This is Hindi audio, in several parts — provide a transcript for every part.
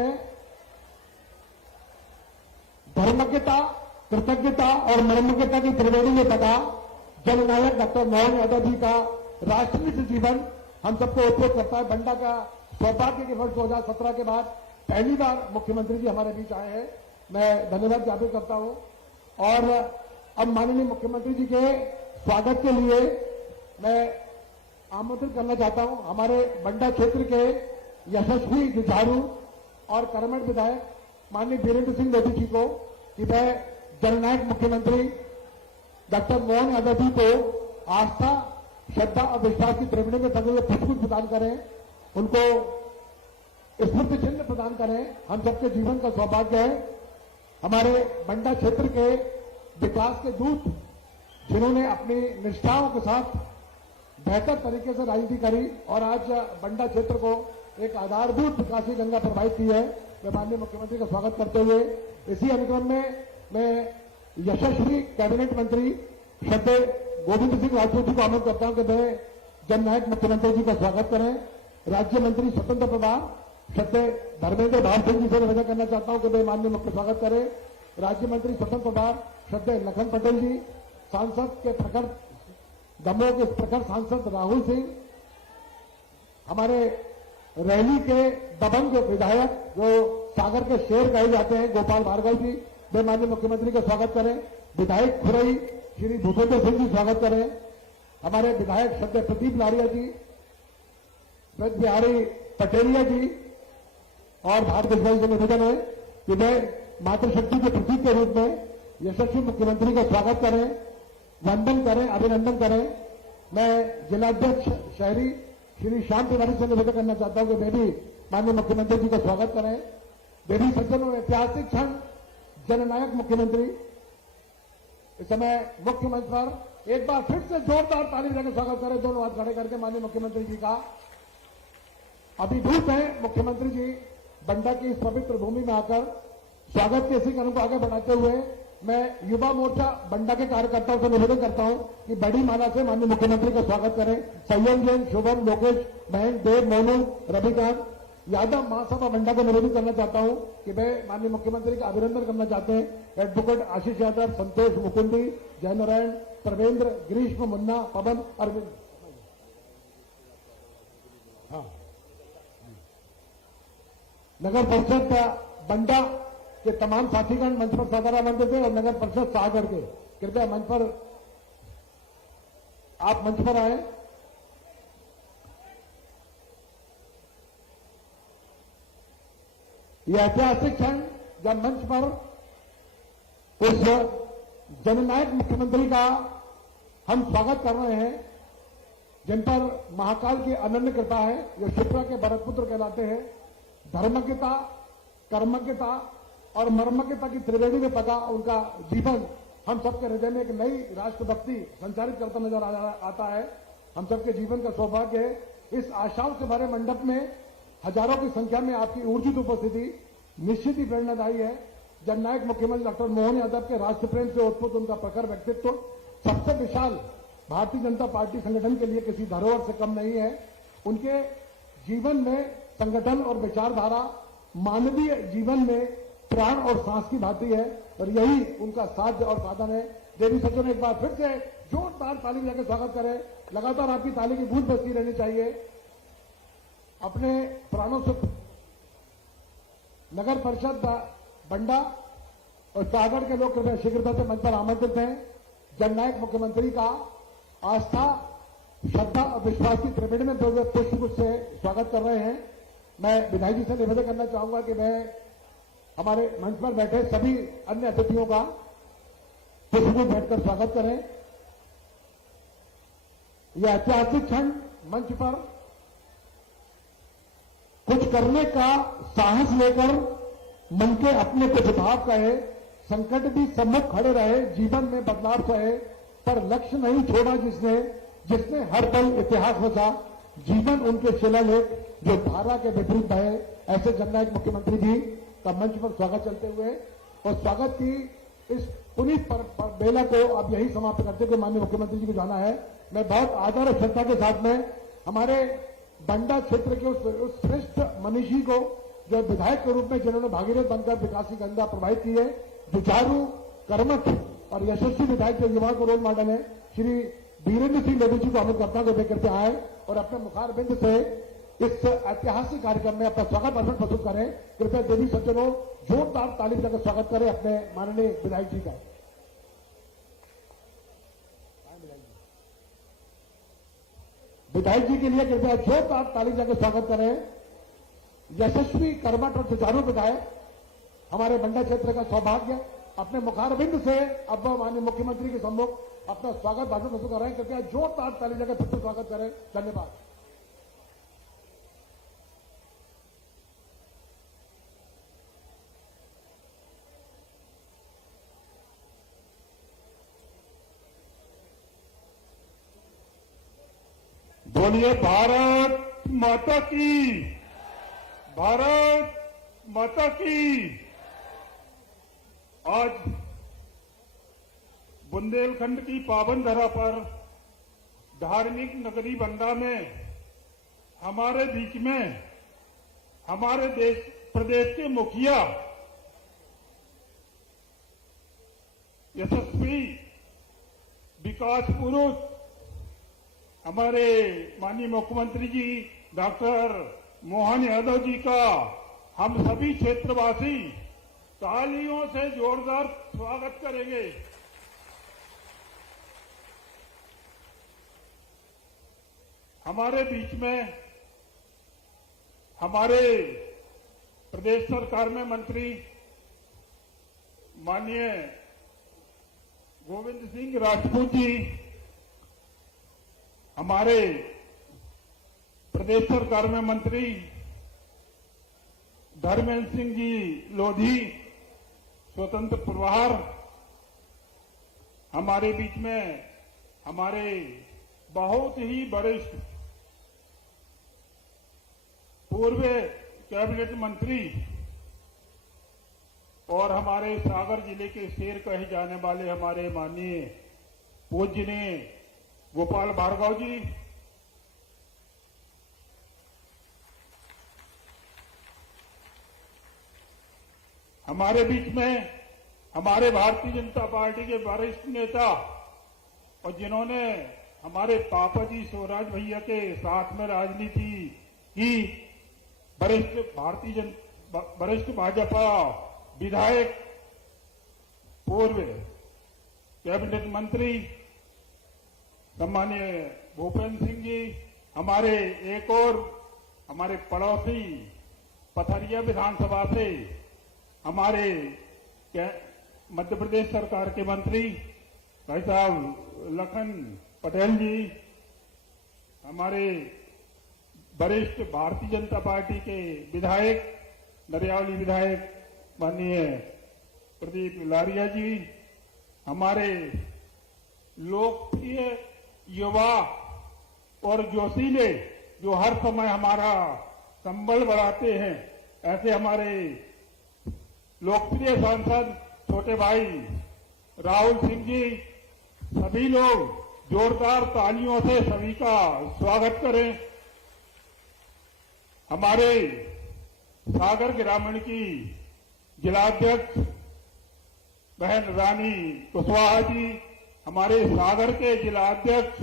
में धर्मज्ञता, कृतज्ञता और मर्मज्ञता की त्रिवेणी में बता जननायक डॉक्टर मोहन यादव जी का राष्ट्रनीति जीवन हम सबको उपयोग करता है। बंडा का सौभाग्य के वर्ष 2017 के बाद पहली बार मुख्यमंत्री जी हमारे बीच आए हैं। मैं धन्यवाद ज्ञापित करता हूं और अब माननीय मुख्यमंत्री जी के स्वागत के लिए मैं आमंत्रित करना चाहता हूं हमारे बंडा क्षेत्र के यशस्वी जुझारू और कर्मठ विधायक माननीय वीरेंद्र सिंह मोदी जी को कि वह जननायक मुख्यमंत्री डॉक्टर मोहन यादव जी को आस्था, श्रद्धा और विश्वास की त्रिवेणी में सजे हुए पुष्प प्रदान करें, उनको स्मृति चिन्ह प्रदान करें। हम सबके जीवन का सौभाग्य है हमारे बंडा क्षेत्र के विकास के दूत जिन्होंने अपनी निष्ठाओं के साथ बेहतर तरीके से राजनीति करी और आज बंडा क्षेत्र को एक आधारभूत विकास गंगा प्रवाहित की है। मैं माननीय मुख्यमंत्री का स्वागत करते हुए इसी अनुक्रम में मैं यशस्वी कैबिनेट मंत्री श्रद्धेय गोविंद सिंह राजपूत जी को आमंत्रित करता हूं कि वे जननायक मुख्यमंत्री जी का स्वागत करें। राज्य मंत्री स्वतंत्र प्रभार श्रद्धेय धर्मेंद्र भाव सिंह जी से निवेदन करना चाहता हूं कि वे माननीय मुख्य स्वागत करें। राज्य मंत्री स्वतंत्र प्रभार श्रद्धेय लखन पटेल जी, सांसद के प्रखर दमोह के प्रखर सांसद राहुल सिंह, हमारे रैली के दबंग विधायक जो सागर के शेर कहे जाते हैं गोपाल भार्गव जी, वे माननीय मुख्यमंत्री का स्वागत करें। विधायक खुरई श्री भूपेंद्र सिंह जी स्वागत करें। हमारे विधायक श्रद्धेय प्रदीप लारिया जी, ब्रज बिहारी पटेलिया जी और भारत विश्वास से निवेदन है कि वे मातृशक्ति के प्रतीक के रूप में यशस्वी मुख्यमंत्री का स्वागत करें, वंदन करें, अभिनंदन करें। मैं जिलाध्यक्ष शहरी श्री श्याम तिवारी से निवेदन करना चाहता हूं कि वे भी माननीय मुख्यमंत्री जी का स्वागत करें। देवी सज्जनों, ऐतिहासिक क्षण जननायक मुख्यमंत्री इस समय मुख्य मंच पर एक बार फिर से जोरदार ताली देकर स्वागत करें। दोनों हाथ खड़े करके माननीय मुख्यमंत्री जी का अभिभूत है मुख्यमंत्री जी बंडा की इस पवित्र भूमि में आकर स्वागत के इसी क्रम को आगे बढ़ाते हुए मैं युवा मोर्चा बंडा के कार्यकर्ताओं से निवेदन करता हूं कि बड़ी माला से माननीय मुख्यमंत्री का स्वागत करें। संयम जैन, शुभम, लोकेश, महेंद्र, देव, मोनू, रविकांत यादव महासभा बंडा को निवेदन करना चाहता हूं कि वे माननीय मुख्यमंत्री का अभिनंदन करना चाहते हैं। एडवोकेट आशीष यादव, संतोष मुकुंदी, जयनारायण, प्रवेंद्र, ग्रीष्म, मुन्ना, पवन, अरविंद। हाँ, नगर परिषद बंडा के तमाम साथीगण मंच पर साधारण मंच थे और नगर परिषद सागर के कृपया मंच पर आप मंच पर आए। यह ऐतिहासिक क्षण जब मंच पर उस जननायक मुख्यमंत्री का हम स्वागत कर रहे हैं जिन पर महाकाल की अनन्य कृपा है, जो शिप्रा के भरतपुत्र कहलाते हैं। धर्मज्ञता, कर्मज्ञता और मर्मज्ञता की त्रिवेणी में पका उनका जीवन हम सबके हृदय में एक नई राष्ट्रभक्ति संचारित करता नजर आता है। हम सबके जीवन का सौभाग्य है इस आशाओं से भरे मंडप में हजारों की संख्या में आपकी ऊर्जित उपस्थिति निश्चित ही प्रेरणादायी है। जननायक मुख्यमंत्री डॉक्टर मोहन यादव के राष्ट्र प्रेम से उत्पन्न उनका प्रखर व्यक्तित्व सबसे विशाल भारतीय जनता पार्टी संगठन के लिए किसी धरोहर से कम नहीं है। उनके जीवन में संगठन और विचारधारा मानवीय जीवन में प्राण और सांस की भांति है और यही उनका साध्य और साधन है। देवी सज्जन एक बार फिर से जोरदार ताली लेकर स्वागत करें। लगातार आपकी ताली की गूंज बजती रहनी चाहिए। अपने प्राणों से नगर परिषद बंडा और सागर के लोग कृपया शीघ्रता से मंच पर आमंत्रित हैं। जननायक मुख्यमंत्री का आस्था, श्रद्धा और विश्वास की त्रिवेणी में पुष्प से स्वागत कर रहे हैं। मैं विधायक जी से निवेदन करना चाहूंगा कि मैं हमारे मंच पर बैठे सभी अन्य अतिथियों का पुष्प बैठकर स्वागत करें। यह ऐतिहासिक क्षण मंच पर कुछ करने का साहस लेकर मन के अपने कुछ भाव कहे, संकट भी सम्मुख खड़े रहे, जीवन में बदलाव सहे, पर लक्ष्य नहीं छोड़ा जिसने हर पल इतिहास बचा, जीवन उनके शिलालेख जो धारा के विपरीत बहे। ऐसे जननायक मुख्यमंत्री जी का मंच पर स्वागत चलते हुए और स्वागत की इस पुनीत बेला को अब यही समाप्त करते हुए माननीय मुख्यमंत्री जी को जाना है। मैं बहुत आदर और श्रद्धा के साथ में हमारे बंडा क्षेत्र के उस श्रेष्ठ मनीषी को जो विधायक के रूप में जिन्होंने भागीरथ बनकर विकास की गंगा प्रवाहित की है, जुझारू, कर्मठ और यशस्वी विधायक जो युवा को रोल मॉडल है, श्री वीरेंद्र सिंह लेवी जी को अमृतकर्ता को देकर के आए और अपने मुखारबिंद से इस ऐतिहासिक कार्यक्रम में अपना स्वागत भाषण प्रस्तुत करें। कृपया देवी सज्जनों जोरदार ताली देकर स्वागत करें अपने माननीय विधायक जी का। विधायक जी के लिए कृपया जोरदार ताली देकर स्वागत करें। यशस्वी, कर्मठ और जुझारू विधायक, हमारे बंडा क्षेत्र का सौभाग्य, अपने मुखारबिंद से अब माननीय मुख्यमंत्री के सम्मुख अपना स्वागत भाषण प्रस्तुत कर रहे हैं। कृपया जोरदार ताली देकर फिर से स्वागत करें। धन्यवाद। बोलिए भारत माता की, भारत माता की। आज बुंदेलखंड की पावन धरा पर धार्मिक नगरी बंडा में हमारे बीच में हमारे प्रदेश के मुखिया यशस्वी विकास पुरुष हमारे माननीय मुख्यमंत्री जी डॉक्टर मोहन यादव जी का हम सभी क्षेत्रवासी तालियों से जोरदार स्वागत करेंगे। हमारे बीच में हमारे प्रदेश सरकार में मंत्री माननीय गोविंद सिंह राजपूत जी, हमारे प्रदेश सरकार में मंत्री धर्मेंद्र सिंह जी लोधी, स्वतंत्र प्रभार, हमारे बीच में हमारे बहुत ही वरिष्ठ पूर्व कैबिनेट मंत्री और हमारे सागर जिले के शेर कहे जाने वाले हमारे माननीय पूजनीय गोपाल भार्गव जी, हमारे बीच में हमारे भारतीय जनता पार्टी के वरिष्ठ नेता और जिन्होंने हमारे पापा जी स्वराज भैया के साथ में राजनीति की, वरिष्ठ भाजपा विधायक, पूर्व कैबिनेट मंत्री सम्मानीय भूपेंद्र सिंह जी, हमारे एक और हमारे पड़ोसी पथरिया विधानसभा से हमारे मध्य प्रदेश सरकार के मंत्री भाई साहब लखन पटेल जी, हमारे वरिष्ठ भारतीय जनता पार्टी के विधायक, नरियावली विधायक माननीय प्रदीप लारिया जी, हमारे लोकप्रिय युवा और जोशीले जो हर समय हमारा संबल बढ़ाते हैं, ऐसे हमारे लोकप्रिय सांसद छोटे भाई राहुल सिंह जी, सभी लोग जोरदार तालियों से सभी का स्वागत करें। हमारे सागर ग्रामीण की जिलाध्यक्ष बहन रानी कुशवाहा जी, हमारे सागर के जिलाध्यक्ष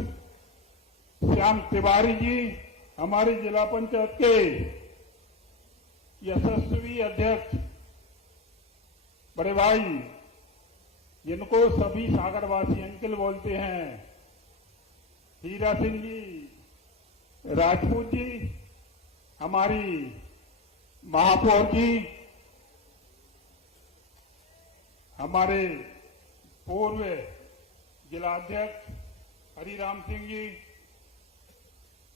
श्याम तिवारी जी, हमारे जिला पंचायत के यशस्वी अध्यक्ष बड़े भाई जिनको सभी सागरवासी अंकल बोलते हैं, हीरा सिंह जी राजपूत जी, हमारी महापौर जी, हमारे पूर्व जिलाध्यक्ष हरिराम सिंह जी,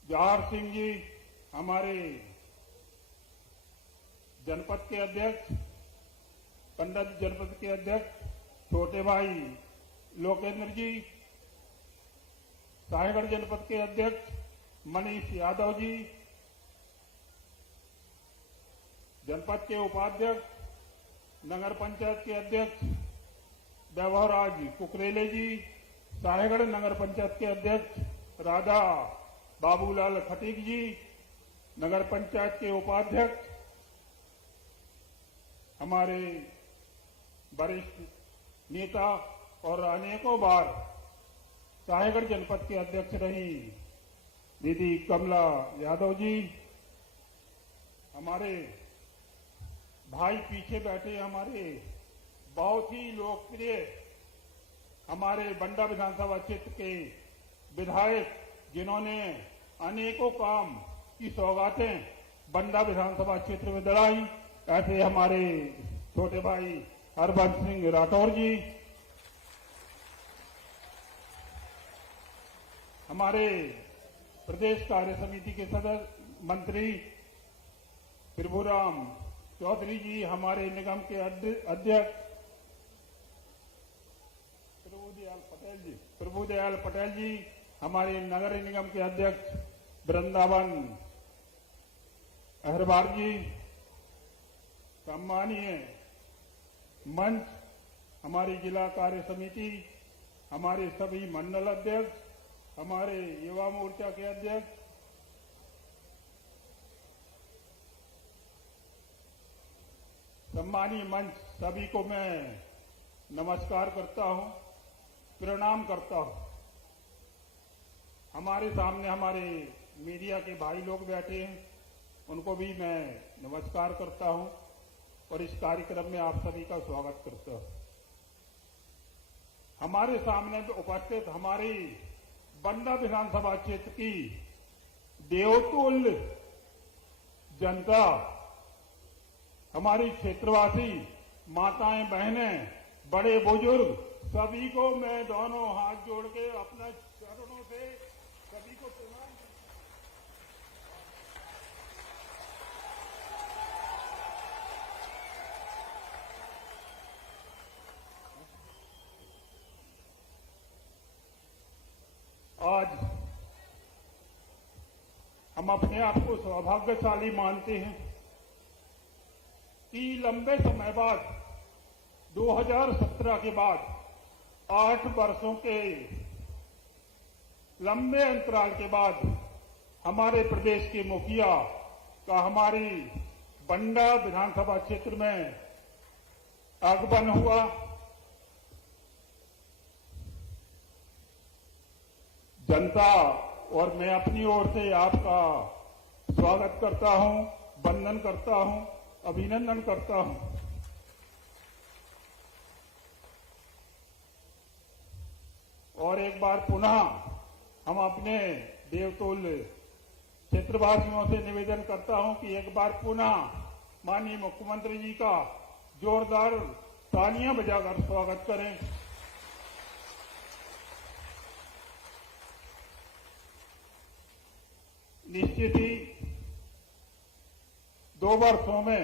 जवाहर सिंह जी, हमारे जनपद के अध्यक्ष, पंडित जनपद के अध्यक्ष छोटे भाई लोकेंद्र जी, साहेगढ़ जनपद के अध्यक्ष मनीष यादव जी, जनपद के उपाध्यक्ष नगर पंचायत के अध्यक्ष वैभवराज कुकरेले जी, साहेगढ़ नगर पंचायत के अध्यक्ष राधा बाबूलाल खटीक जी, नगर पंचायत के उपाध्यक्ष हमारे वरिष्ठ नेता और अनेकों बार साहेगढ़ जनपद के अध्यक्ष रही दीदी कमला यादव जी, हमारे भाई पीछे बैठे हमारे बहुत ही लोकप्रिय हमारे बंडा विधानसभा क्षेत्र के विधायक, जिन्होंने अनेकों काम की सौगातें बंडा विधानसभा क्षेत्र में दिलाई, ऐसे हमारे छोटे भाई हरबंस सिंह राठौर जी, हमारे प्रदेश कार्य समिति के सदस्य मंत्री प्रभुराम चौधरी जी, हमारे निगम के अध्यक्ष प्रभुदयाल पटेल जी, हमारे नगर निगम के अध्यक्ष वृंदावन अहरबार जी, सम्मानीय मंच, हमारी जिला कार्य समिति, हमारे सभी मंडल अध्यक्ष, हमारे युवा मोर्चा के अध्यक्ष, सम्मानीय मंच, सभी को मैं नमस्कार करता हूं, प्रणाम करता हूं। हमारे सामने हमारे मीडिया के भाई लोग बैठे हैं, उनको भी मैं नमस्कार करता हूं और इस कार्यक्रम में आप सभी का स्वागत करता हूं। हमारे सामने उपस्थित हमारी बंडा विधानसभा क्षेत्र की देवतुल्य जनता, हमारी क्षेत्रवासी माताएं बहनें, बड़े बुजुर्ग, सभी को मैं दोनों हाथ जोड़ के अपना चरणों से सभी को प्रणाम करता हूं। आज हम अपने आप को सौभाग्यशाली मानते हैं कि लंबे समय बाद 2017 के बाद 8 वर्षों के लंबे अंतराल के बाद हमारे प्रदेश के मुखिया का हमारी बंडा विधानसभा क्षेत्र में आगमन हुआ। जनता और मैं अपनी ओर से आपका स्वागत करता हूं, वंदन करता हूं, अभिनंदन करता हूं। और एक बार पुनः हम अपने देवतुल्य क्षेत्रवासियों से निवेदन करता हूं कि एक बार पुनः माननीय मुख्यमंत्री जी का जोरदार तालियां बजाकर स्वागत करें। निश्चित ही 2 वर्षों में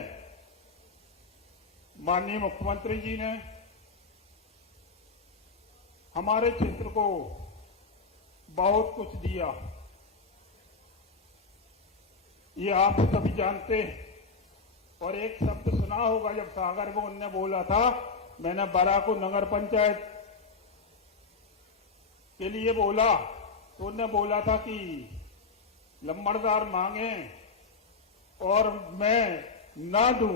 माननीय मुख्यमंत्री जी ने हमारे क्षेत्र को बहुत कुछ दिया, ये आप सभी जानते हैं। और एक शब्द सुना होगा, जब सागर में उनने बोला था, मैंने बरा को नगर पंचायत के लिए बोला, तो उनने बोला था कि लंबड़दार मांगे और मैं ना दूं,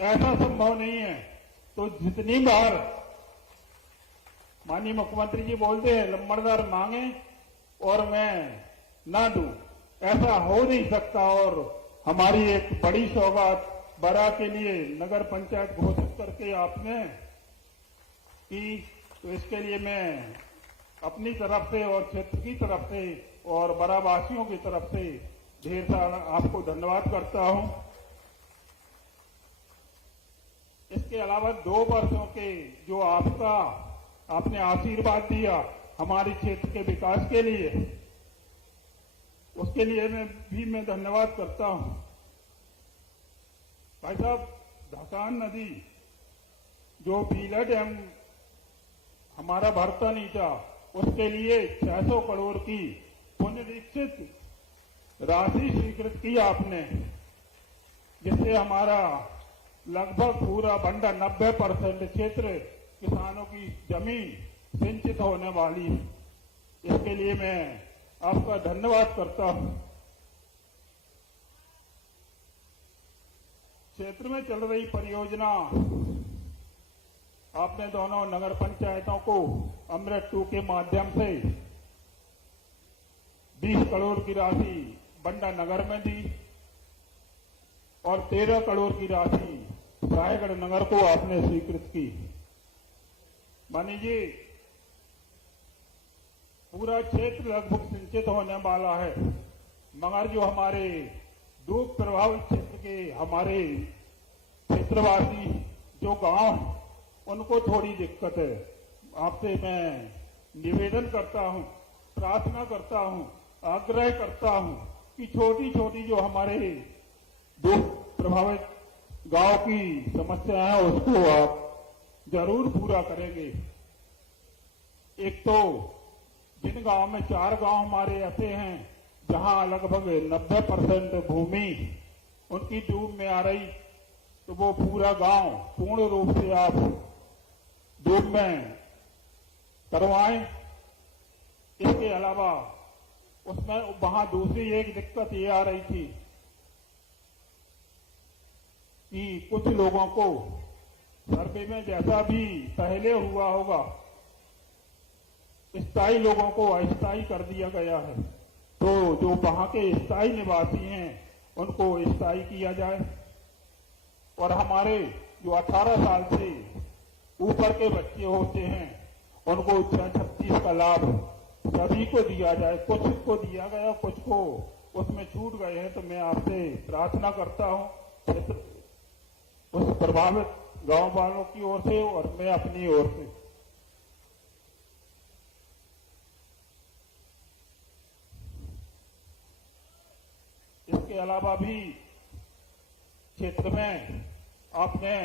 ऐसा संभव नहीं है। तो जितनी बार माननीय मुख्यमंत्री जी बोलते हैं लंबड़दार मांगे और मैं ना दूं, ऐसा हो नहीं सकता। और हमारी एक बड़ी सौगात बरा के लिए नगर पंचायत घोषित करके आपने की, तो इसके लिए मैं अपनी तरफ से और क्षेत्र की तरफ से और बरावासियों की तरफ से ढेर सारा आपको धन्यवाद करता हूं। इसके अलावा 2 वर्षों के जो आपने आशीर्वाद दिया हमारे क्षेत्र के विकास के लिए, उसके लिए मैं धन्यवाद करता हूं। भाई साहब, धसान नदी जो भीला डैम हमारा भरता नहीं था, उसके लिए 600 करोड़ की पुनरीक्षित राशि स्वीकृत की आपने, जिससे हमारा लगभग पूरा बंडा 90% क्षेत्र किसानों की जमीन सिंचित होने वाली है। इसके लिए मैं आपका धन्यवाद करता हूं। क्षेत्र में चल रही परियोजना आपने दोनों नगर पंचायतों को अमृत 2 के माध्यम से 20 करोड़ की राशि बंडा नगर में दी और 13 करोड़ की राशि रायगढ़ नगर को आपने स्वीकृत की। मानी जी, पूरा क्षेत्र लगभग सिंचित होने वाला है, मगर जो हमारे डूब प्रभावित क्षेत्र के हमारे क्षेत्रवासी जो गांव, उनको थोड़ी दिक्कत है। आपसे मैं निवेदन करता हूं, प्रार्थना करता हूं, आग्रह करता हूं कि छोटी छोटी जो हमारे डूब प्रभावित गांव की समस्या है उसको आप जरूर पूरा करेंगे। एक तो जिन गांव में 4 गांव हमारे ऐसे हैं जहां लगभग 90% भूमि उनकी डूब में आ रही, तो वो पूरा गांव पूर्ण रूप से आप डूब में करवाएं। इसके अलावा उसमें वहां दूसरी एक दिक्कत ये आ रही थी कि कुछ लोगों को सर्वे में जैसा भी पहले हुआ होगा, स्थायी लोगों को अस्थायी कर दिया गया है, तो जो वहां के स्थायी निवासी हैं उनको स्थायी किया जाए और हमारे जो 18 साल से ऊपर के बच्चे होते हैं उनको 36 का लाभ सभी को दिया जाए। कुछ को दिया गया, कुछ को उसमें छूट गए हैं। तो मैं आपसे प्रार्थना करता हूं उस प्रभावित गांव वालों की ओर से और मैं अपनी ओर से इसके अलावा भी क्षेत्र में आपने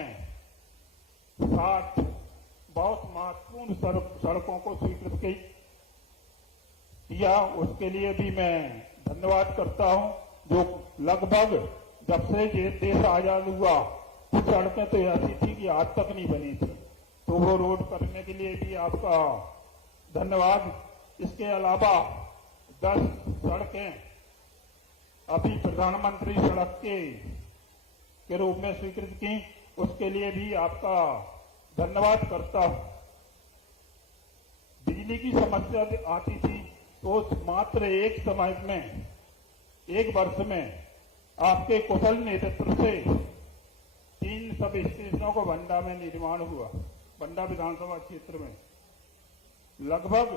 60 बहुत महत्वपूर्ण सड़कों को स्वीकृत किया, उसके लिए भी मैं धन्यवाद करता हूं। जो लगभग जब से ये देश आजाद हुआ कुछ सड़कें तो ऐसी थी कि आज तक नहीं बनी थी, तो वो रोड करने के लिए भी आपका धन्यवाद। इसके अलावा 10 सड़कें अभी प्रधानमंत्री सड़क के रूप में स्वीकृत की, उसके लिए भी आपका धन्यवाद करता हूं। बिजली की समस्या आती थी तो मात्र एक वर्ष में आपके कुशल नेतृत्व से 3 सब स्टेशनों को बंडा में निर्माण हुआ। बंडा विधानसभा क्षेत्र में लगभग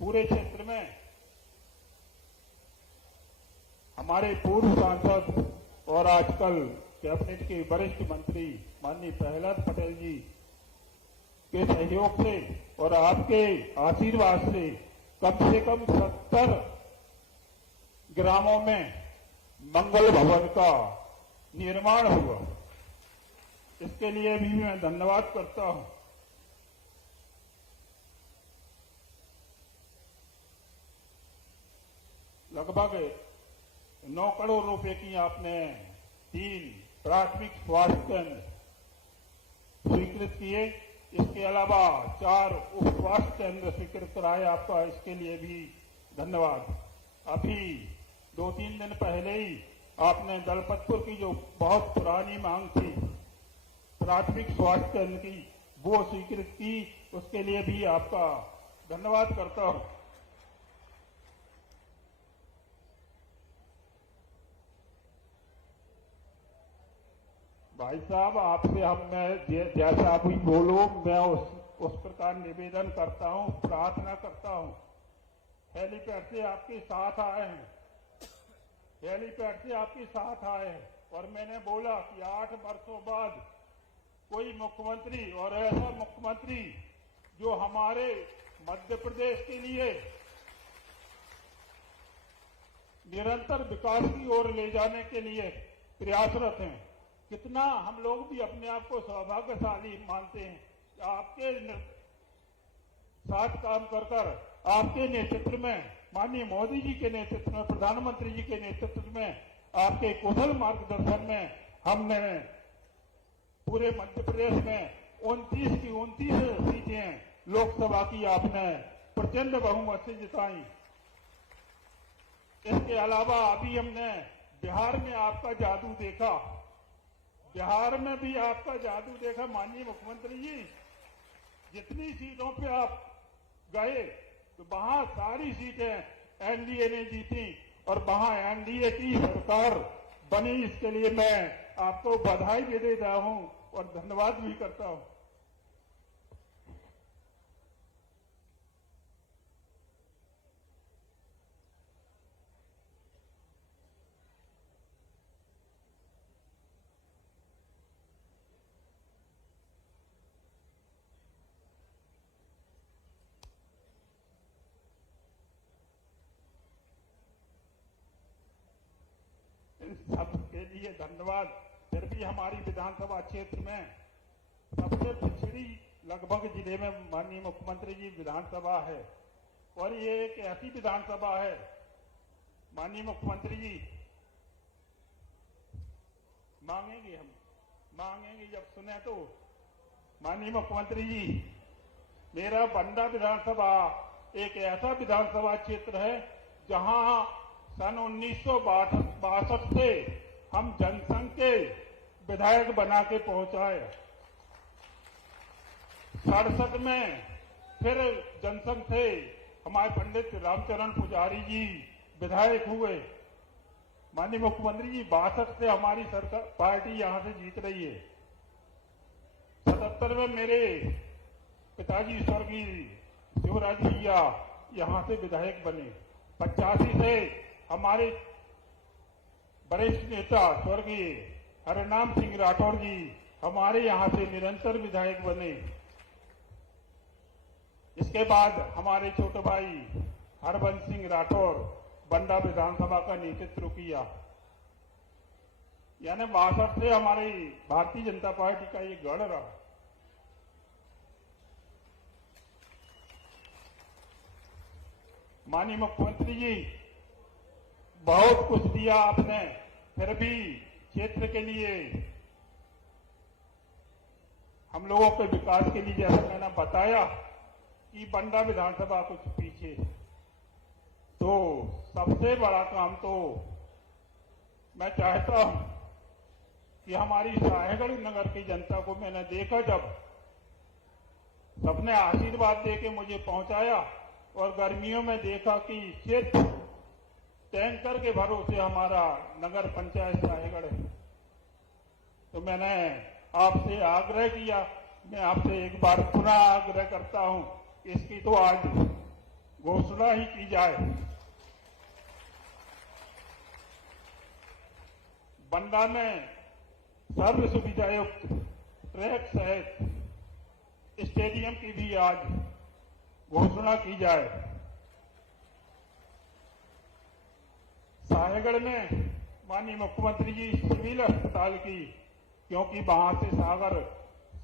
पूरे क्षेत्र में हमारे पूर्व सांसद और आजकल कैबिनेट के वरिष्ठ मंत्री माननीय प्रहलाद पटेल जी के सहयोग से और आपके आशीर्वाद से कम 70 ग्रामों में मंगल भवन का निर्माण हुआ। इसके लिए भी मैं धन्यवाद करता हूं। लगभग 9 करोड़ रुपए की आपने 3 प्राथमिक स्वास्थ्य केंद्र स्वीकृत किए। इसके अलावा 4 उप स्वास्थ्य केंद्र स्वीकृत कराए आपका, इसके लिए भी धन्यवाद। अभी 2-3 दिन पहले ही आपने दलपतपुर की जो बहुत पुरानी मांग थी प्राथमिक स्वास्थ्य केंद्र की, वो स्वीकृत की, उसके लिए भी आपका धन्यवाद करता हूं। भाई साहब, आपसे मैं जैसा आप ही बोलो मैं उस प्रकार निवेदन करता हूं, प्रार्थना करता हूं। हेलीपैड से आपके साथ आए हैं, हेलीपैड से आपके साथ आए हैं और मैंने बोला कि 8 वर्षों बाद कोई मुख्यमंत्री और ऐसा मुख्यमंत्री जो हमारे मध्य प्रदेश के लिए निरंतर विकास की ओर ले जाने के लिए प्रयासरत हैं। कितना हम लोग भी अपने आप को सौभाग्यशाली मानते हैं। आपके साथ काम कर आपके नेतृत्व में, माननीय मोदी जी के नेतृत्व में, प्रधानमंत्री जी के नेतृत्व में, आपके कुशल मार्गदर्शन में हमने पूरे मध्य प्रदेश में 29 की 29 सीटें लोकसभा की आपने प्रचंड बहुमत से जिताई। इसके अलावा अभी हमने बिहार में आपका जादू देखा, बिहार में भी आपका जादू देखा माननीय मुख्यमंत्री जी। जितनी सीटों पे आप गए तो वहां सारी सीटें एनडीए ने जीती और वहां एनडीए की सरकार बनी। इसके लिए मैं आपको बधाई भी देता हूं और धन्यवाद भी करता हूं। सबके लिए धन्यवाद। फिर भी हमारी विधानसभा क्षेत्र में सबसे पिछड़ी लगभग जिले में माननीय मुख्यमंत्री जी विधानसभा है और ये एक ऐसी विधानसभा है माननीय मुख्यमंत्री जी मांगेंगे, हम मांगेंगे जब सुने तो। माननीय मुख्यमंत्री जी, मेरा बंडा विधानसभा एक ऐसा विधानसभा क्षेत्र है जहां सन 1962 से हम जनसंघ के विधायक बना के पहुंचाए। 67 में फिर जनसंघ से हमारे पंडित रामचरण पुजारी जी विधायक हुए। माननीय मुख्यमंत्री जी, 62 से हमारी सरकार पार्टी यहां से जीत रही है। 77 में मेरे पिताजी स्वर्गीय शिवराज भैया यहां से विधायक बने। 85 से हमारे वरिष्ठ नेता स्वर्गीय हरनाम सिंह राठौर जी हमारे यहां से निरंतर विधायक बने। इसके बाद हमारे छोटे भाई हरबंस सिंह राठौर बंडा विधानसभा का नेतृत्व किया। यानी 62 से हमारी भारतीय जनता पार्टी का ये गढ़ रहा। माननीय मुख्यमंत्री जी, बहुत कुछ दिया आपने, फिर भी क्षेत्र के लिए हम लोगों के विकास के लिए जैसा मैंने बताया कि बंडा विधानसभा कुछ पीछे, तो सबसे बड़ा काम तो मैं चाहता हूं कि हमारी साहेगढ़ नगर की जनता को मैंने देखा, जब सबने आशीर्वाद देके मुझे पहुंचाया और गर्मियों में देखा कि सिर्फ टैंकर के भरोसे हमारा नगर पंचायत साहेगढ़ है, तो मैंने आपसे आग्रह किया। मैं आपसे एक बार पुनः आग्रह करता हूं, इसकी तो आज घोषणा ही की जाए। बंडा में सर्व सुविधायुक्त ट्रैक सहित स्टेडियम की भी आज घोषणा की जाए। साहेगढ़ में माननीय मुख्यमंत्री जी सिविल अस्पताल की, क्योंकि वहां से सागर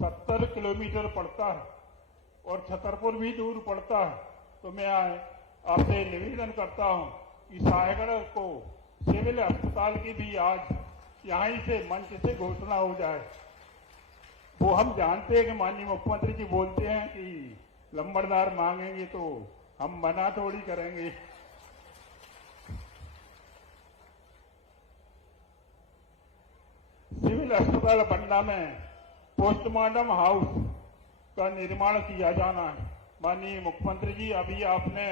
70 किलोमीटर पड़ता है और छतरपुर भी दूर पड़ता है, तो मैं आपसे निवेदन करता हूं कि साहेगढ़ को सिविल अस्पताल की भी आज यहीं से मंच से घोषणा हो जाए। वो हम जानते हैं कि माननीय मुख्यमंत्री जी बोलते हैं कि लंबरदार मांगेंगे तो हम मना थोड़ी करेंगे। सिविल अस्पताल बंडा में पोस्टमार्टम हाउस का निर्माण किया जाना है। माननीय मुख्यमंत्री जी, अभी आपने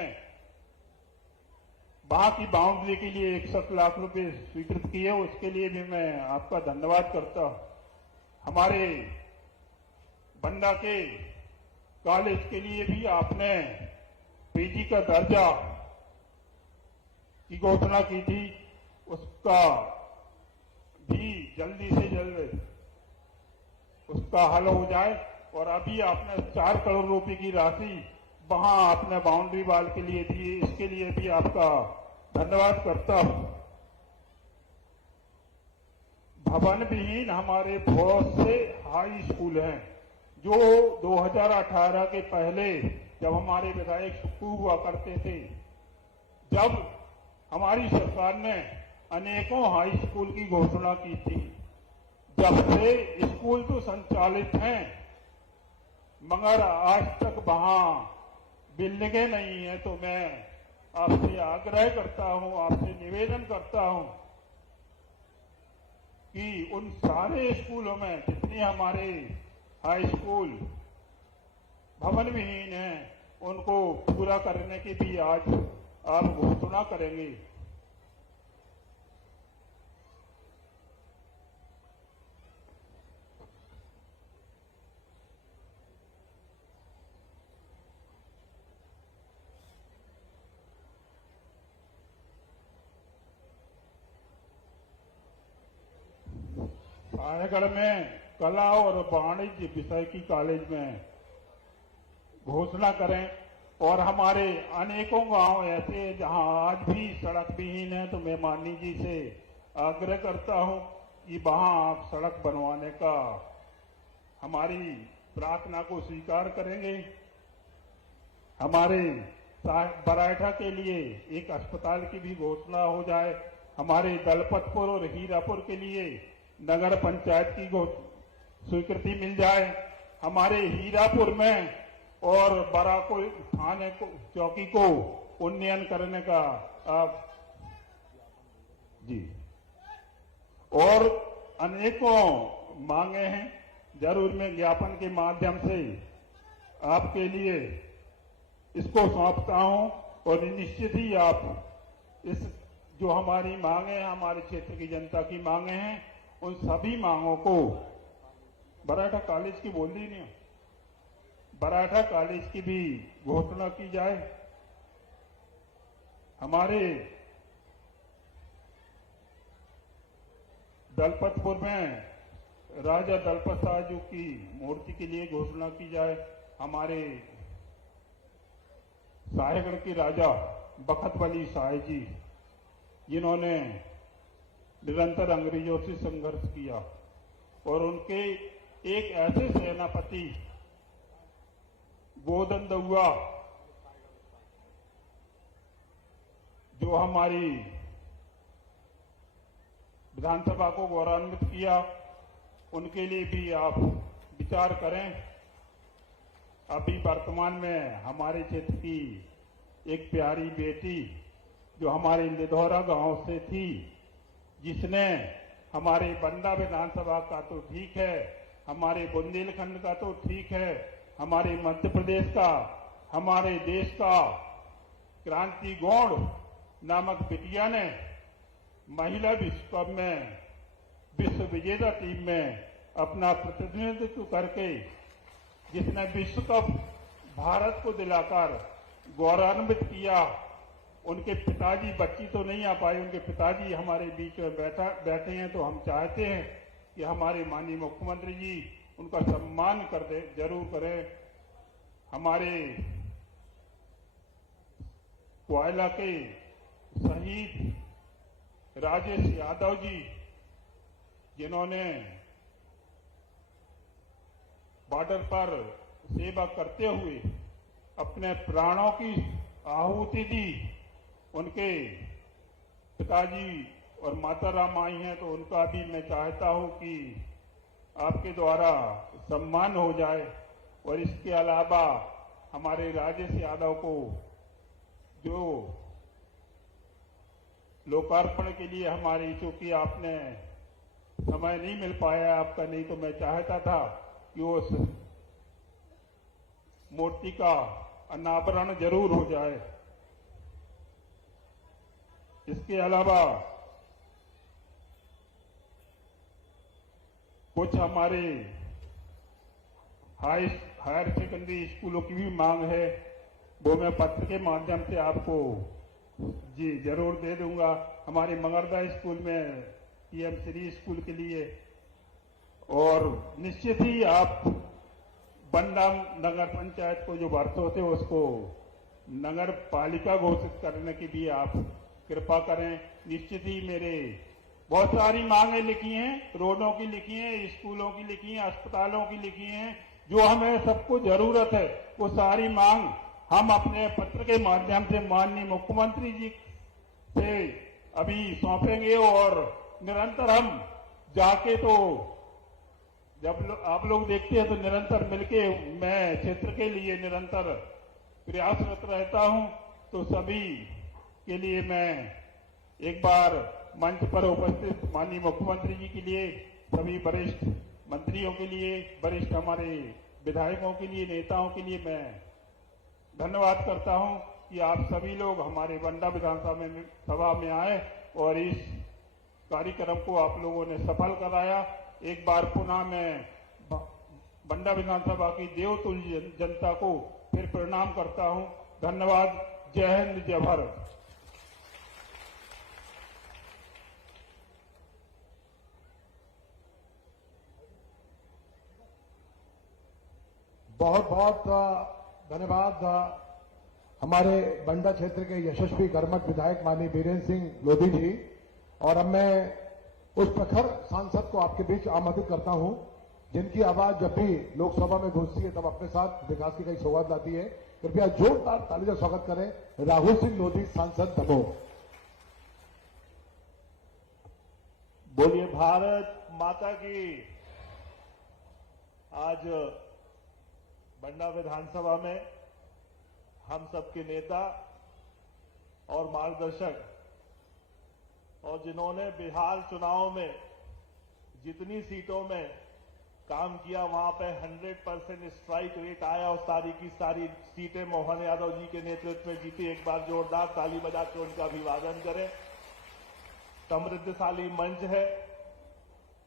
वहां की बाउंड्री के लिए 61 लाख रुपए स्वीकृत किए, उसके लिए भी मैं आपका धन्यवाद करता हूं। हमारे बंडा के कॉलेज के लिए भी आपने पीजी का दर्जा की घोषणा की थी, उसका भी जल्दी से जल्द उसका हल हो जाए। और अभी आपने 4 करोड़ रुपए की राशि वहां आपने बाउंड्री वाल के लिए दी, इसके लिए भी आपका धन्यवाद करता हूं। भवन विहीन हमारे बहुत से हाई स्कूल हैं जो 2018 के पहले, जब हमारे विधायक सुक्खू हुआ करते थे, जब हमारी सरकार ने अनेकों हाई स्कूल की घोषणा की थी, जब से स्कूल तो संचालित हैं मगर आज तक वहां बिल्डिंगें नहीं है। तो मैं आपसे आग्रह करता हूं, आपसे निवेदन करता हूं कि उन सारे स्कूलों में जितने हमारे हाई स्कूल भवन विहीन हैं उनको पूरा करने की भी आज आप घोषणा करेंगे। रायगढ़ में कला और वाणिज्य विषय की कॉलेज में घोषणा करें और हमारे अनेकों गांव ऐसे हैं जहां आज भी सड़क विहीन है, तो मैं माननीय जी से आग्रह करता हूं कि वहां आप सड़क बनवाने का हमारी प्रार्थना को स्वीकार करेंगे। हमारे बरायठा के लिए एक अस्पताल की भी घोषणा हो जाए। हमारे दलपतपुर और हीरापुर के लिए नगर पंचायत की स्वीकृति मिल जाए। हमारे हीरापुर में और बराकुल थाने को चौकी को उन्नयन करने का आप जी और अनेकों मांगे हैं। जरूर मैं ज्ञापन के माध्यम से आपके लिए इसको सौंपता हूं और निश्चित ही आप इस जो हमारी मांगे हैं, हमारे क्षेत्र की जनता की मांगे हैं, उन सभी मांगों को बराठा कॉलेज की बोल दी नहीं, बराठा कॉलेज की भी घोषणा की जाए। हमारे दलपतपुर में राजा दलपत साहू की मूर्ति के लिए घोषणा की जाए। हमारे साहेगढ़ के राजा बखत बली साय जी, जिन्होंने निरंतर अंग्रेजों से संघर्ष किया और उनके एक ऐसे सेनापति गोदन दउआ जो हमारी विधानसभा को गौरवान्वित किया, उनके लिए भी आप विचार करें। अभी वर्तमान में हमारे क्षेत्र की एक प्यारी बेटी जो हमारे लिधौरा गांव से थी, जिसने हमारे बंडा विधानसभा का तो ठीक है, हमारे बुंदेलखंड का तो ठीक है, हमारे मध्य प्रदेश का, हमारे देश का क्रांति गौड़ नामक बिटिया ने महिला विश्व कप में विश्व विजेता टीम में अपना प्रतिनिधित्व करके, जिसने विश्व कप भारत को दिलाकर गौरवान्वित किया, उनके पिताजी, बच्ची तो नहीं आ पाई, उनके पिताजी हमारे बीच में बैठे हैं, तो हम चाहते हैं कि हमारे माननीय मुख्यमंत्री जी उनका सम्मान कर दे, जरूर करें। हमारे कोयला के शहीद राजेश यादव जी, जिन्होंने बॉर्डर पर सेवा करते हुए अपने प्राणों की आहुति दी, उनके पिताजी और माता राम आई हैं, तो उनका भी मैं चाहता हूं कि आपके द्वारा सम्मान हो जाए। और इसके अलावा हमारे राजेश यादव को जो लोकार्पण के लिए हमारी, चूंकि आपने समय नहीं मिल पाया आपका, नहीं तो मैं चाहता था कि उस मूर्ति का अनावरण जरूर हो जाए। इसके अलावा कुछ हमारे हायर सेकेंडरी स्कूलों की भी मांग है, वो मैं पत्र के माध्यम से आपको जी जरूर दे दूंगा। हमारे मगरदा स्कूल में पीएम श्री स्कूल के लिए, और निश्चित ही आप बंडा नगर पंचायत को जो वर्षों से उसको नगर पालिका घोषित करने की भी आप कृपा करें। निश्चित ही मेरे बहुत सारी मांगे लिखी हैं, रोडों की लिखी हैं, स्कूलों की लिखी हैं, अस्पतालों की लिखी हैं, जो हमें सबको जरूरत है, वो सारी मांग हम अपने पत्र के माध्यम से माननीय मुख्यमंत्री जी से अभी सौंपेंगे। और निरंतर हम जाके, तो जब आप लोग देखते हैं तो निरंतर मिलके मैं क्षेत्र के लिए निरंतर प्रयासरत रहता हूं, तो सभी के लिए मैं एक बार मंच पर उपस्थित माननीय मुख्यमंत्री जी के लिए, सभी वरिष्ठ मंत्रियों के लिए, वरिष्ठ हमारे विधायकों के लिए, नेताओं के लिए मैं धन्यवाद करता हूं कि आप सभी लोग हमारे बंडा विधानसभा में आए और इस कार्यक्रम को आप लोगों ने सफल कराया। एक बार पुनः मैं बंडा विधानसभा की देवतुल्य जनता को फिर प्रणाम करता हूं। धन्यवाद। जय हिंद, जय भारत। बहुत बहुत धन्यवाद हमारे बंडा क्षेत्र के यशस्वी कर्मठ विधायक माननीय बीरेन्द्र सिंह लोधी जी। और अब मैं उस प्रखर सांसद को आपके बीच आमंत्रित करता हूं जिनकी आवाज जब भी लोकसभा में गूंजती है तब अपने साथ विकास की कई सौगात लाती है। कृपया जोरदार ताली से स्वागत करें राहुल सिंह लोधी, सांसद दमोह। बोलिए भारत माता की। आज बंडा विधानसभा में हम सबके नेता और मार्गदर्शक और जिन्होंने बिहार चुनाव में जितनी सीटों में काम किया वहां पे 100% स्ट्राइक रेट आया और सारी की सारी सीटें मोहन यादव जी के नेतृत्व में जीती। एक बार जोरदार ताली बजा के उनका अभिवादन करें। समृद्धशाली मंच है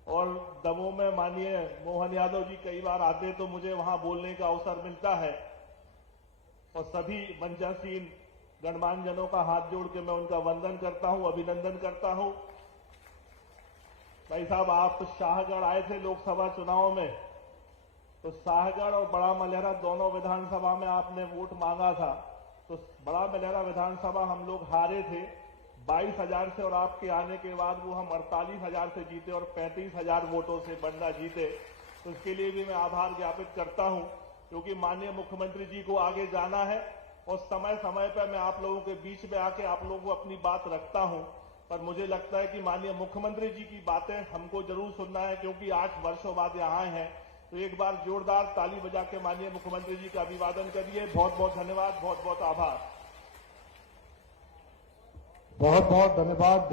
और दमोह में माननीय मोहन यादव जी कई बार आते तो मुझे वहां बोलने का अवसर मिलता है और सभी मंचासीन गणमान्य जनों का हाथ जोड़ के मैं उनका वंदन करता हूं, अभिनंदन करता हूं। भाई साहब, आप शाहगढ़ आए थे लोकसभा चुनाव में, तो शाहगढ़ और बड़ा मलहरा दोनों विधानसभा में आपने वोट मांगा था। तो बड़ा मलहरा विधानसभा हम लोग हारे थे 22,000 से और आपके आने के बाद वो हम 48,000 से जीते और 35,000 वोटों से बंडा जीते। तो इसके लिए भी मैं आभार ज्ञापित करता हूं, क्योंकि माननीय मुख्यमंत्री जी को आगे जाना है और समय समय पर मैं आप लोगों के बीच में आके आप लोगों को अपनी बात रखता हूं। पर मुझे लगता है कि माननीय मुख्यमंत्री जी की बातें हमको जरूर सुनना है, क्योंकि 8 वर्षों बाद यहाँ हैं। तो एक बार जोरदार ताली बजा के माननीय मुख्यमंत्री जी का अभिवादन करिए। बहुत बहुत धन्यवाद, बहुत बहुत आभार। बहुत बहुत धन्यवाद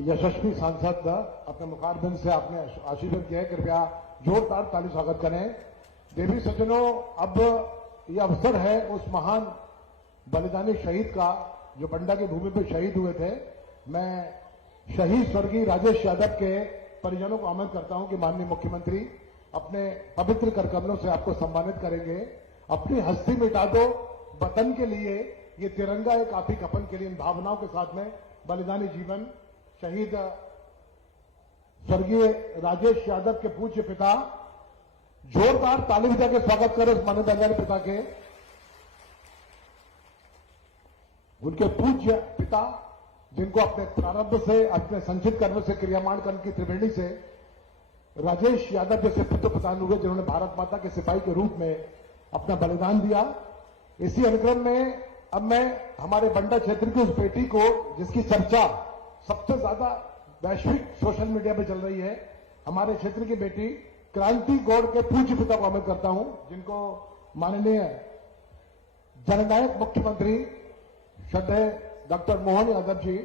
यशस्वी सांसद, अपने मुखारबिंद से आपने आशीर्वाद किया है। कृपया जोरदार ताली स्वागत करें। देवी सज्जनों, अब यह अवसर है उस महान बलिदानी शहीद का जो बंडा की भूमि पर शहीद हुए थे। मैं शहीद स्वर्गीय राजेश यादव के परिजनों को आमंत्रित करता हूं कि माननीय मुख्यमंत्री अपने पवित्र कर कमलों से आपको सम्मानित करेंगे। अपनी हस्ती मिटा दो वतन के लिए, ये तिरंगा एक आप ही कफन के लिए, इन भावनाओं के साथ में बलिदानी जीवन शहीद स्वर्गीय राजेश यादव के पूज्य पिता, जोरदार ताली बजा के स्वागत करें उस माननीय बलिदानी पिता के। उनके पूज्य पिता जिनको अपने प्रारंभ से, अपने संचित कर्म से, क्रियामान कर्म की त्रिवेणी से राजेश यादव जैसे पुत्र प्रधान हुए, जिन्होंने भारत माता के सिपाही के रूप में अपना बलिदान दिया। इसी अनुक्रम में अब मैं हमारे बंडा क्षेत्र की उस बेटी को जिसकी चर्चा सबसे ज्यादा वैश्विक सोशल मीडिया पे चल रही है, हमारे क्षेत्र की बेटी क्रांति गौड़ के पूज्य पिता को आमंत्रित करता हूं, जिनको माननीय जननायक मुख्यमंत्री श्रद्धेय डॉक्टर मोहन यादव जी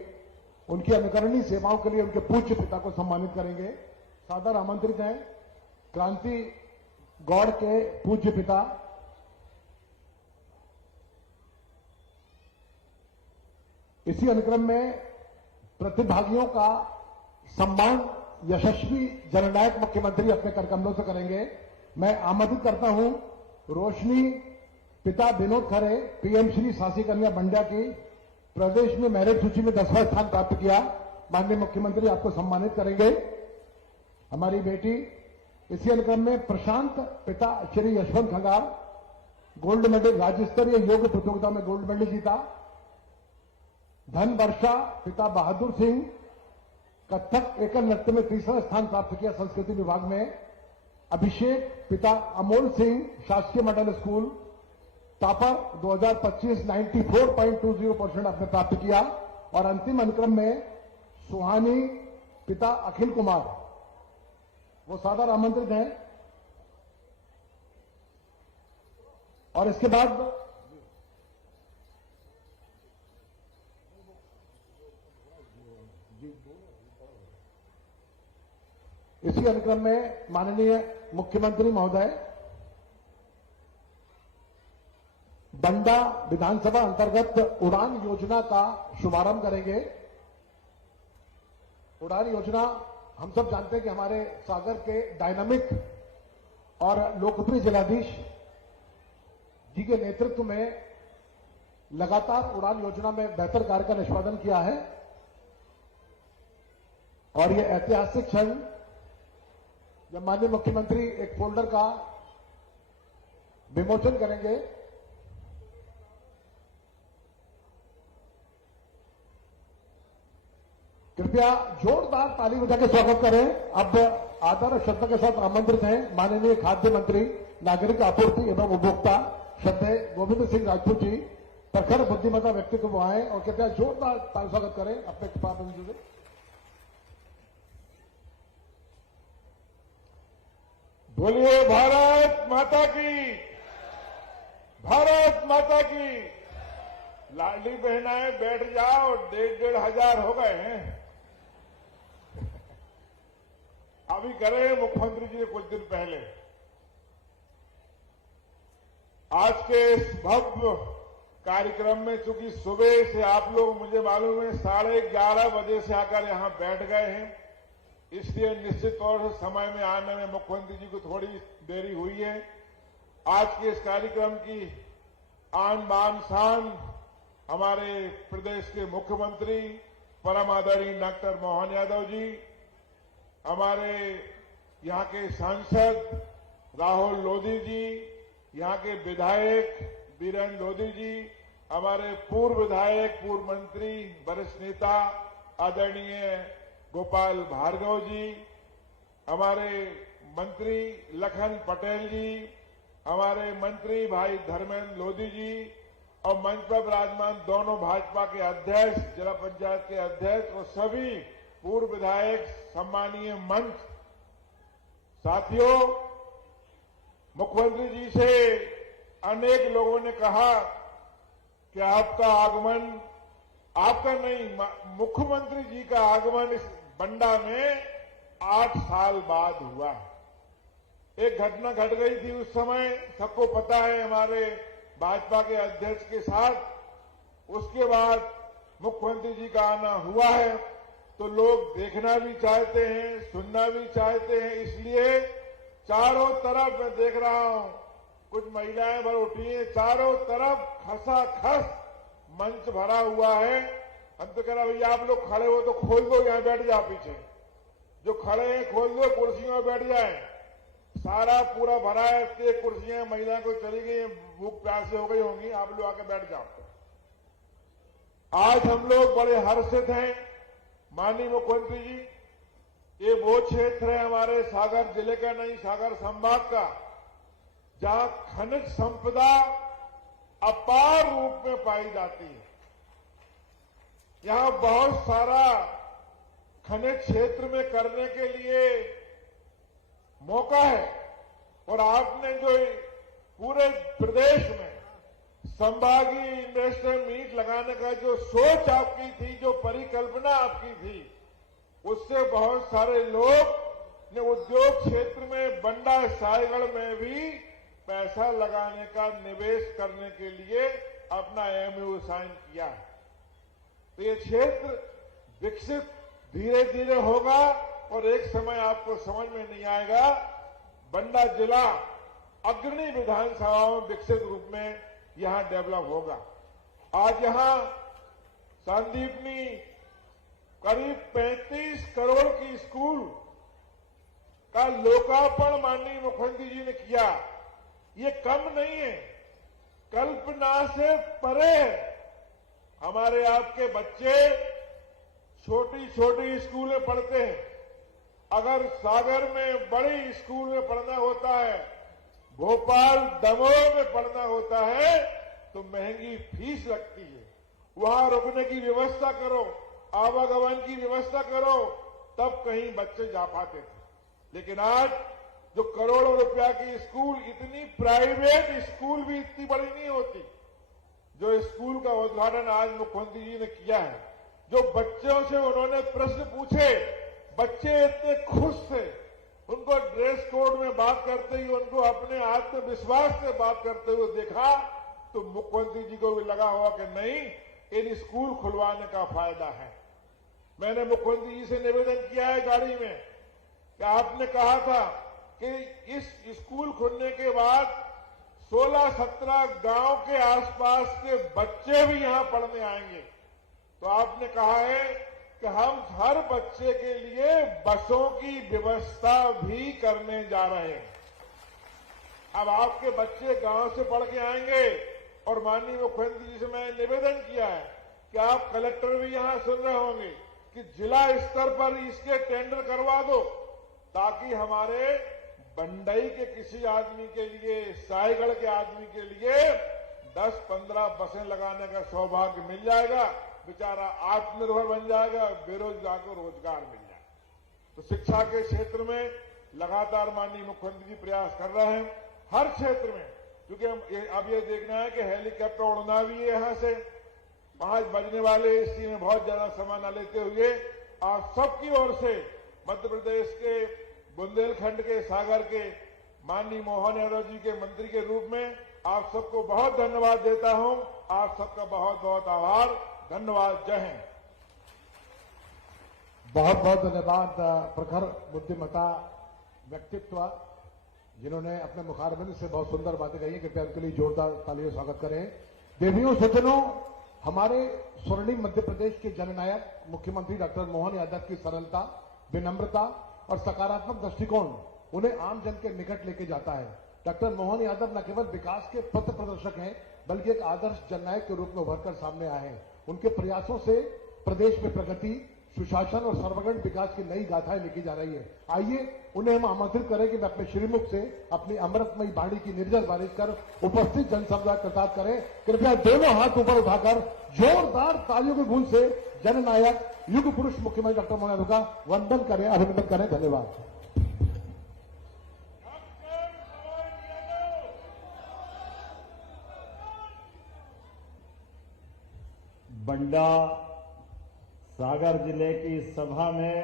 उनकी अनुकरणीय सेवाओं के लिए उनके पूज्य पिता को सम्मानित करेंगे। सादर आमंत्रित हैं क्रांति गौड़ के पूज्य पिता। इसी अनुक्रम में प्रतिभागियों का सम्मान यशस्वी जननायक मुख्यमंत्री अपने करकमलों से करेंगे। मैं आमंत्रित करता हूं रोशनी पिता विनोद खरे, पीएम श्री सासी कन्या बंडा की, प्रदेश में मेरिट सूची में 10वां स्थान प्राप्त किया। माननीय मुख्यमंत्री आपको सम्मानित करेंगे। हमारी बेटी इसी अनुक्रम में प्रशांत पिता श्री यशवंत खंगार, गोल्ड मेडल, राज्य स्तरीय योग प्रतियोगिता में गोल्ड मेडल जीता। धन वर्षा पिता बहादुर सिंह, कथक एकल नृत्य में 3रा स्थान प्राप्त किया संस्कृति विभाग में। अभिषेक पिता अमोल सिंह, शासकीय मॉडल स्कूल टॉपर 2025 94.20% आपने प्राप्त किया। और अंतिम अनुक्रम में सुहानी पिता अखिल कुमार, वो सादर आमंत्रित हैं। और इसके बाद जी इसी अनुक्रम में माननीय मुख्यमंत्री महोदय बंडा विधानसभा अंतर्गत उड़ान योजना का शुभारंभ करेंगे। उड़ान योजना हम सब जानते हैं कि हमारे सागर के डायनामिक और लोकप्रिय जिलाधीश जी के नेतृत्व में लगातार उड़ान योजना में बेहतर कार्य का निष्पादन किया है और ये ऐतिहासिक क्षण जब माननीय मुख्यमंत्री एक फोल्डर का विमोचन करेंगे। कृपया जोरदार ताली बजा के स्वागत करें। अब आदर और श्रद्धा के साथ आमंत्रित हैं माननीय खाद्य मंत्री, नागरिक आपूर्ति एवं उपभोक्ता श्रद्धेय गोविंद सिंह राजपूत जी, प्रखर बुद्धिमत्ता व्यक्तित्व आए और कृपया जोरदार ताली स्वागत करें अपने कृपाबंधु से। बोलिए भारत माता की, भारत माता की। लाडली बहनाएं बैठ जाओ, 1,500 हो गए हैं। अभी करे मुख्यमंत्री जी ने कुछ दिन पहले। आज के इस भव्य कार्यक्रम में चूंकि सुबह से आप लोग, मुझे मालूम है, 11:30 बजे से आकर यहां बैठ गए हैं, इसलिए निश्चित तौर से समय में आने में मुख्यमंत्री जी को थोड़ी देरी हुई है। आज के इस कार्यक्रम की आन बान शान हमारे प्रदेश के मुख्यमंत्री परम आदरणीय डॉक्टर मोहन यादव जी, हमारे यहां के सांसद राहुल लोधी जी, यहां के विधायक बीरेन लोधी जी, हमारे पूर्व विधायक, पूर्व मंत्री, वरिष्ठ नेता आदरणीय गोपाल भार्गव जी, हमारे मंत्री लखन पटेल जी, हमारे मंत्री भाई धर्मेंद्र लोधी जी और मंच पर विराजमान दोनों भाजपा के अध्यक्ष, जिला पंचायत के अध्यक्ष और सभी पूर्व विधायक, सम्मानीय मंच साथियों, मुख्यमंत्री जी से अनेक लोगों ने कहा कि आपका आगमन, आपका नहीं, मुख्यमंत्री जी का आगमन इस बंडा में 8 साल बाद हुआ है। एक घटना घट गई थी उस समय, सबको पता है, हमारे भाजपा के अध्यक्ष के साथ। उसके बाद मुख्यमंत्री जी का आना हुआ है, तो लोग देखना भी चाहते हैं, सुनना भी चाहते हैं, इसलिए चारों तरफ मैं देख रहा हूं, कुछ महिलाएं भर उठी हैं, चारों तरफ खसाखस मंच भरा हुआ है। हम तो कह रहा भैया आप लोग खड़े हो तो खोल दो, यहां बैठ जाओ, पीछे जो खड़े हैं खोल दो, कुर्सियों में बैठ जाए। सारा पूरा भरा है, 1 कुर्सियां महिला को चली गई, भूख प्यास से हो गई होंगी, आप लोग आके बैठ जाओ। आज हम लोग बड़े हर्षित हैं माननीय मुख्यमंत्री जी, ये वो क्षेत्र है हमारे सागर जिले का नहीं, सागर संभाग का, जहां खनिज संपदा अपार रूप में पाई जाती है। यहां बहुत सारा खनिज क्षेत्र में करने के लिए मौका है और आपने जो पूरे प्रदेश में संभागीय इन्वेस्टर मीट लगाने का जो सोच आपकी थी, जो परिकल्पना आपकी थी, उससे बहुत सारे लोग ने उद्योग क्षेत्र में, बंडा सायगढ़ में भी पैसा लगाने का, निवेश करने के लिए अपना एमओयू साइन किया है। तो ये क्षेत्र विकसित धीरे धीरे होगा और एक समय आपको समझ में नहीं आएगा, बंडा जिला अग्रणी विधानसभाओं में विकसित रूप में यहां डेवलप होगा। आज यहां संदीपनी करीब 35 करोड़ की स्कूल का लोकार्पण माननीय मुख्यमंत्री जी ने किया। ये कम नहीं है, कल्पना से परे है। हमारे आपके बच्चे छोटी छोटी स्कूल में पढ़ते हैं, अगर सागर में बड़ी स्कूल में पढ़ना होता है, भोपाल दमोह में पढ़ना होता है, तो महंगी फीस लगती है। वहां रुकने की व्यवस्था करो, आवागमन की व्यवस्था करो, तब कहीं बच्चे जा पाते थे। लेकिन आज जो करोड़ों रुपया की स्कूल, इतनी प्राइवेट स्कूल भी इतनी बड़ी नहीं होती। जो स्कूल का उद्घाटन आज मुख्यमंत्री जी ने किया है, जो बच्चों से उन्होंने प्रश्न पूछे, बच्चे इतने खुश थे, उनको ड्रेस कोड में बात करते हुए, उनको अपने आत्मविश्वास से बात करते हुए देखा तो मुख्यमंत्री जी को भी लगा हुआ कि नहीं, इन स्कूल खुलवाने का फायदा है। मैंने मुख्यमंत्री जी से निवेदन किया है गाड़ी में कि आपने कहा था कि इस स्कूल खुलने के बाद 16-17 गांव के आसपास के बच्चे भी यहां पढ़ने आएंगे। तो आपने कहा है कि हम हर बच्चे के लिए बसों की व्यवस्था भी करने जा रहे हैं। अब आपके बच्चे गांव से पढ़ के आएंगे और माननीय मुख्यमंत्री जी से मैंने निवेदन किया है कि आप कलेक्टर भी यहां सुन रहे होंगे कि जिला स्तर पर इसके टेंडर करवा दो, ताकि हमारे बंडई के किसी आदमी के लिए, साईगढ़ के आदमी के लिए 10-15 बसें लगाने का सौभाग्य मिल जाएगा, बेचारा आत्मनिर्भर बन जाएगा, बेरोजगार को रोजगार मिल जाएगा। तो शिक्षा के क्षेत्र में लगातार माननीय मुख्यमंत्री जी प्रयास कर रहे हैं हर क्षेत्र में, क्योंकि अब ये देखना है कि हेलीकॉप्टर उड़ना भी है यहां से 5 बजने वाले, इसी में बहुत ज्यादा समय न लेते हुए आप सबकी ओर से मध्य प्रदेश के बुंदेलखंड के, सागर के माननीय मोहन यादव जी के मंत्री के रूप में आप सबको बहुत धन्यवाद देता हूं। आप सबका बहुत बहुत आभार, धन्यवाद, जय हिंद। बहुत बहुत धन्यवाद प्रखर बुद्धिमता व्यक्तित्व जिन्होंने अपने मुखारबिन से बहुत सुंदर बातें कही। कृपया उनके लिए जोरदार तालियों से स्वागत करें। देवियों सज्जनों, हमारे स्वर्णिम मध्य प्रदेश के जननायक मुख्यमंत्री डॉक्टर मोहन यादव की सरलता, विनम्रता और सकारात्मक दृष्टिकोण उन्हें आम जन के निकट लेके जाता है। डॉक्टर मोहन यादव न केवल विकास के पथ प्रदर्शक हैं, बल्कि एक आदर्श जननायक के रूप में उभरकर सामने आए हैं। उनके प्रयासों से प्रदेश में प्रगति, सुशासन और सर्वगण विकास की नई गाथाएं लिखी जा रही है। आइए उन्हें हम आमंत्रित करें कि वे अपने श्रीमुख से अपनी अमृतमयी वाणी की निर्जल बारिश कर उपस्थित जनसमुदाय का कृतार्थ करें। कृपया दोनों हाथ ऊपर उठाकर जोरदार तालियों की गूंज से जननायक, युग पुरुष मुख्यमंत्री डॉक्टर मोहन यादव का वंदन करें, अभिनंदन करें। धन्यवाद। बंडा सागर जिले की सभा में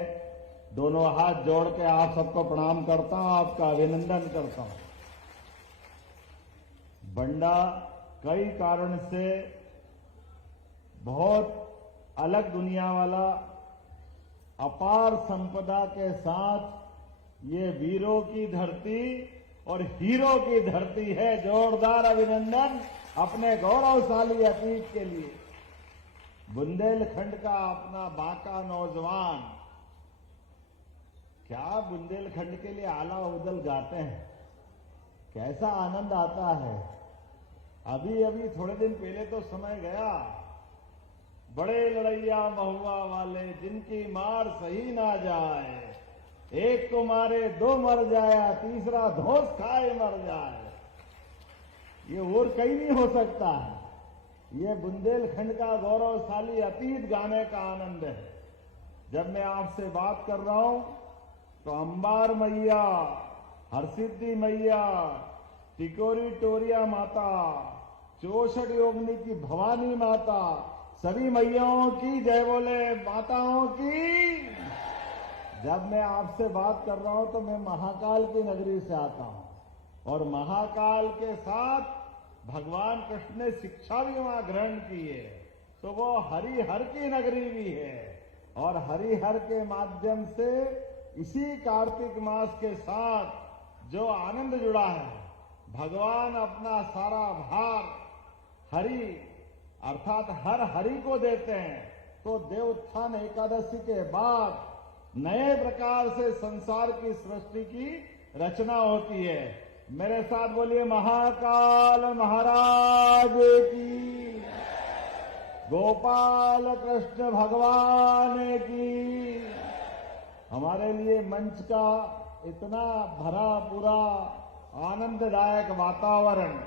दोनों हाथ जोड़ के आप सबको प्रणाम करता हूं, आपका अभिनंदन करता हूं। बंडा कई कारण से बहुत अलग दुनिया वाला, अपार संपदा के साथ ये वीरों की धरती और हीरो की धरती है। जोरदार अभिनंदन अपने गौरवशाली अतीत के लिए। बुंदेलखंड का अपना बांका नौजवान क्या बुंदेलखंड के लिए आला उदल गाते हैं, कैसा आनंद आता है। अभी अभी थोड़े दिन पहले तो समय गया, बड़े लड़ैया महुआ वाले जिनकी मार सही ना जाए, एक को मारे दो मर जाया, तीसरा धोस खाए मर जाए। ये और कहीं नहीं हो सकता है। ये बुंदेलखंड का गौरवशाली अतीत गाने का आनंद है। जब मैं आपसे बात कर रहा हूं तो अंबार मैया, हरसिद्धि मैया, टिकोरी टोरिया माता, चौसठ योगिनी की भवानी माता, सभी मैयाओं की जय बोले, माताओं की। जब मैं आपसे बात कर रहा हूं तो मैं महाकाल की नगरी से आता हूं और महाकाल के साथ भगवान कृष्ण ने शिक्षा भी वहां ग्रहण की है, तो वो हरिहर की नगरी भी है। और हरिहर के माध्यम से इसी कार्तिक मास के साथ जो आनंद जुड़ा है, भगवान अपना सारा भार हरि अर्थात हर हरि को देते हैं। तो देवोत्थान एकादशी के बाद नए प्रकार से संसार की सृष्टि की रचना होती है। मेरे साथ बोलिए, महाकाल महाराज की, गोपाल कृष्ण भगवान की। हमारे लिए मंच का इतना भरा पूरा आनंददायक वातावरण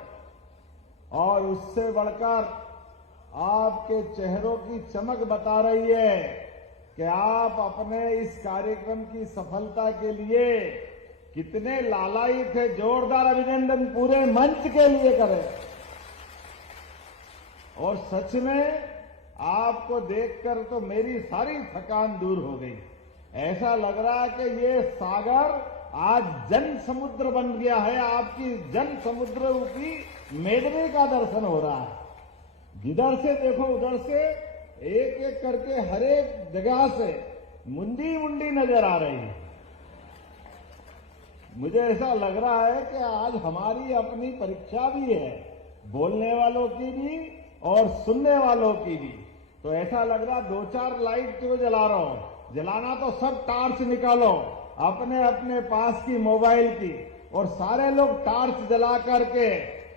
और उससे बढ़कर आपके चेहरों की चमक बता रही है कि आप अपने इस कार्यक्रम की सफलता के लिए कितने लालायित थे। जोरदार अभिनंदन पूरे मंच के लिए करें। और सच में आपको देखकर तो मेरी सारी थकान दूर हो गई। ऐसा लग रहा है कि ये सागर आज जन समुद्र बन गया है। आपकी जन समुद्र रूपी मेदनी का दर्शन हो रहा है। जिधर से देखो उधर से एक एक करके हर एक जगह से मुंडी मुंडी नजर आ रही है। मुझे ऐसा लग रहा है कि आज हमारी अपनी परीक्षा भी है, बोलने वालों की भी और सुनने वालों की भी। तो ऐसा लग रहा 2-4 लाइट क्यों जला रहा हो, जलाना तो सब टार्च निकालो अपने अपने पास की मोबाइल की, और सारे लोग टार्च जला करके,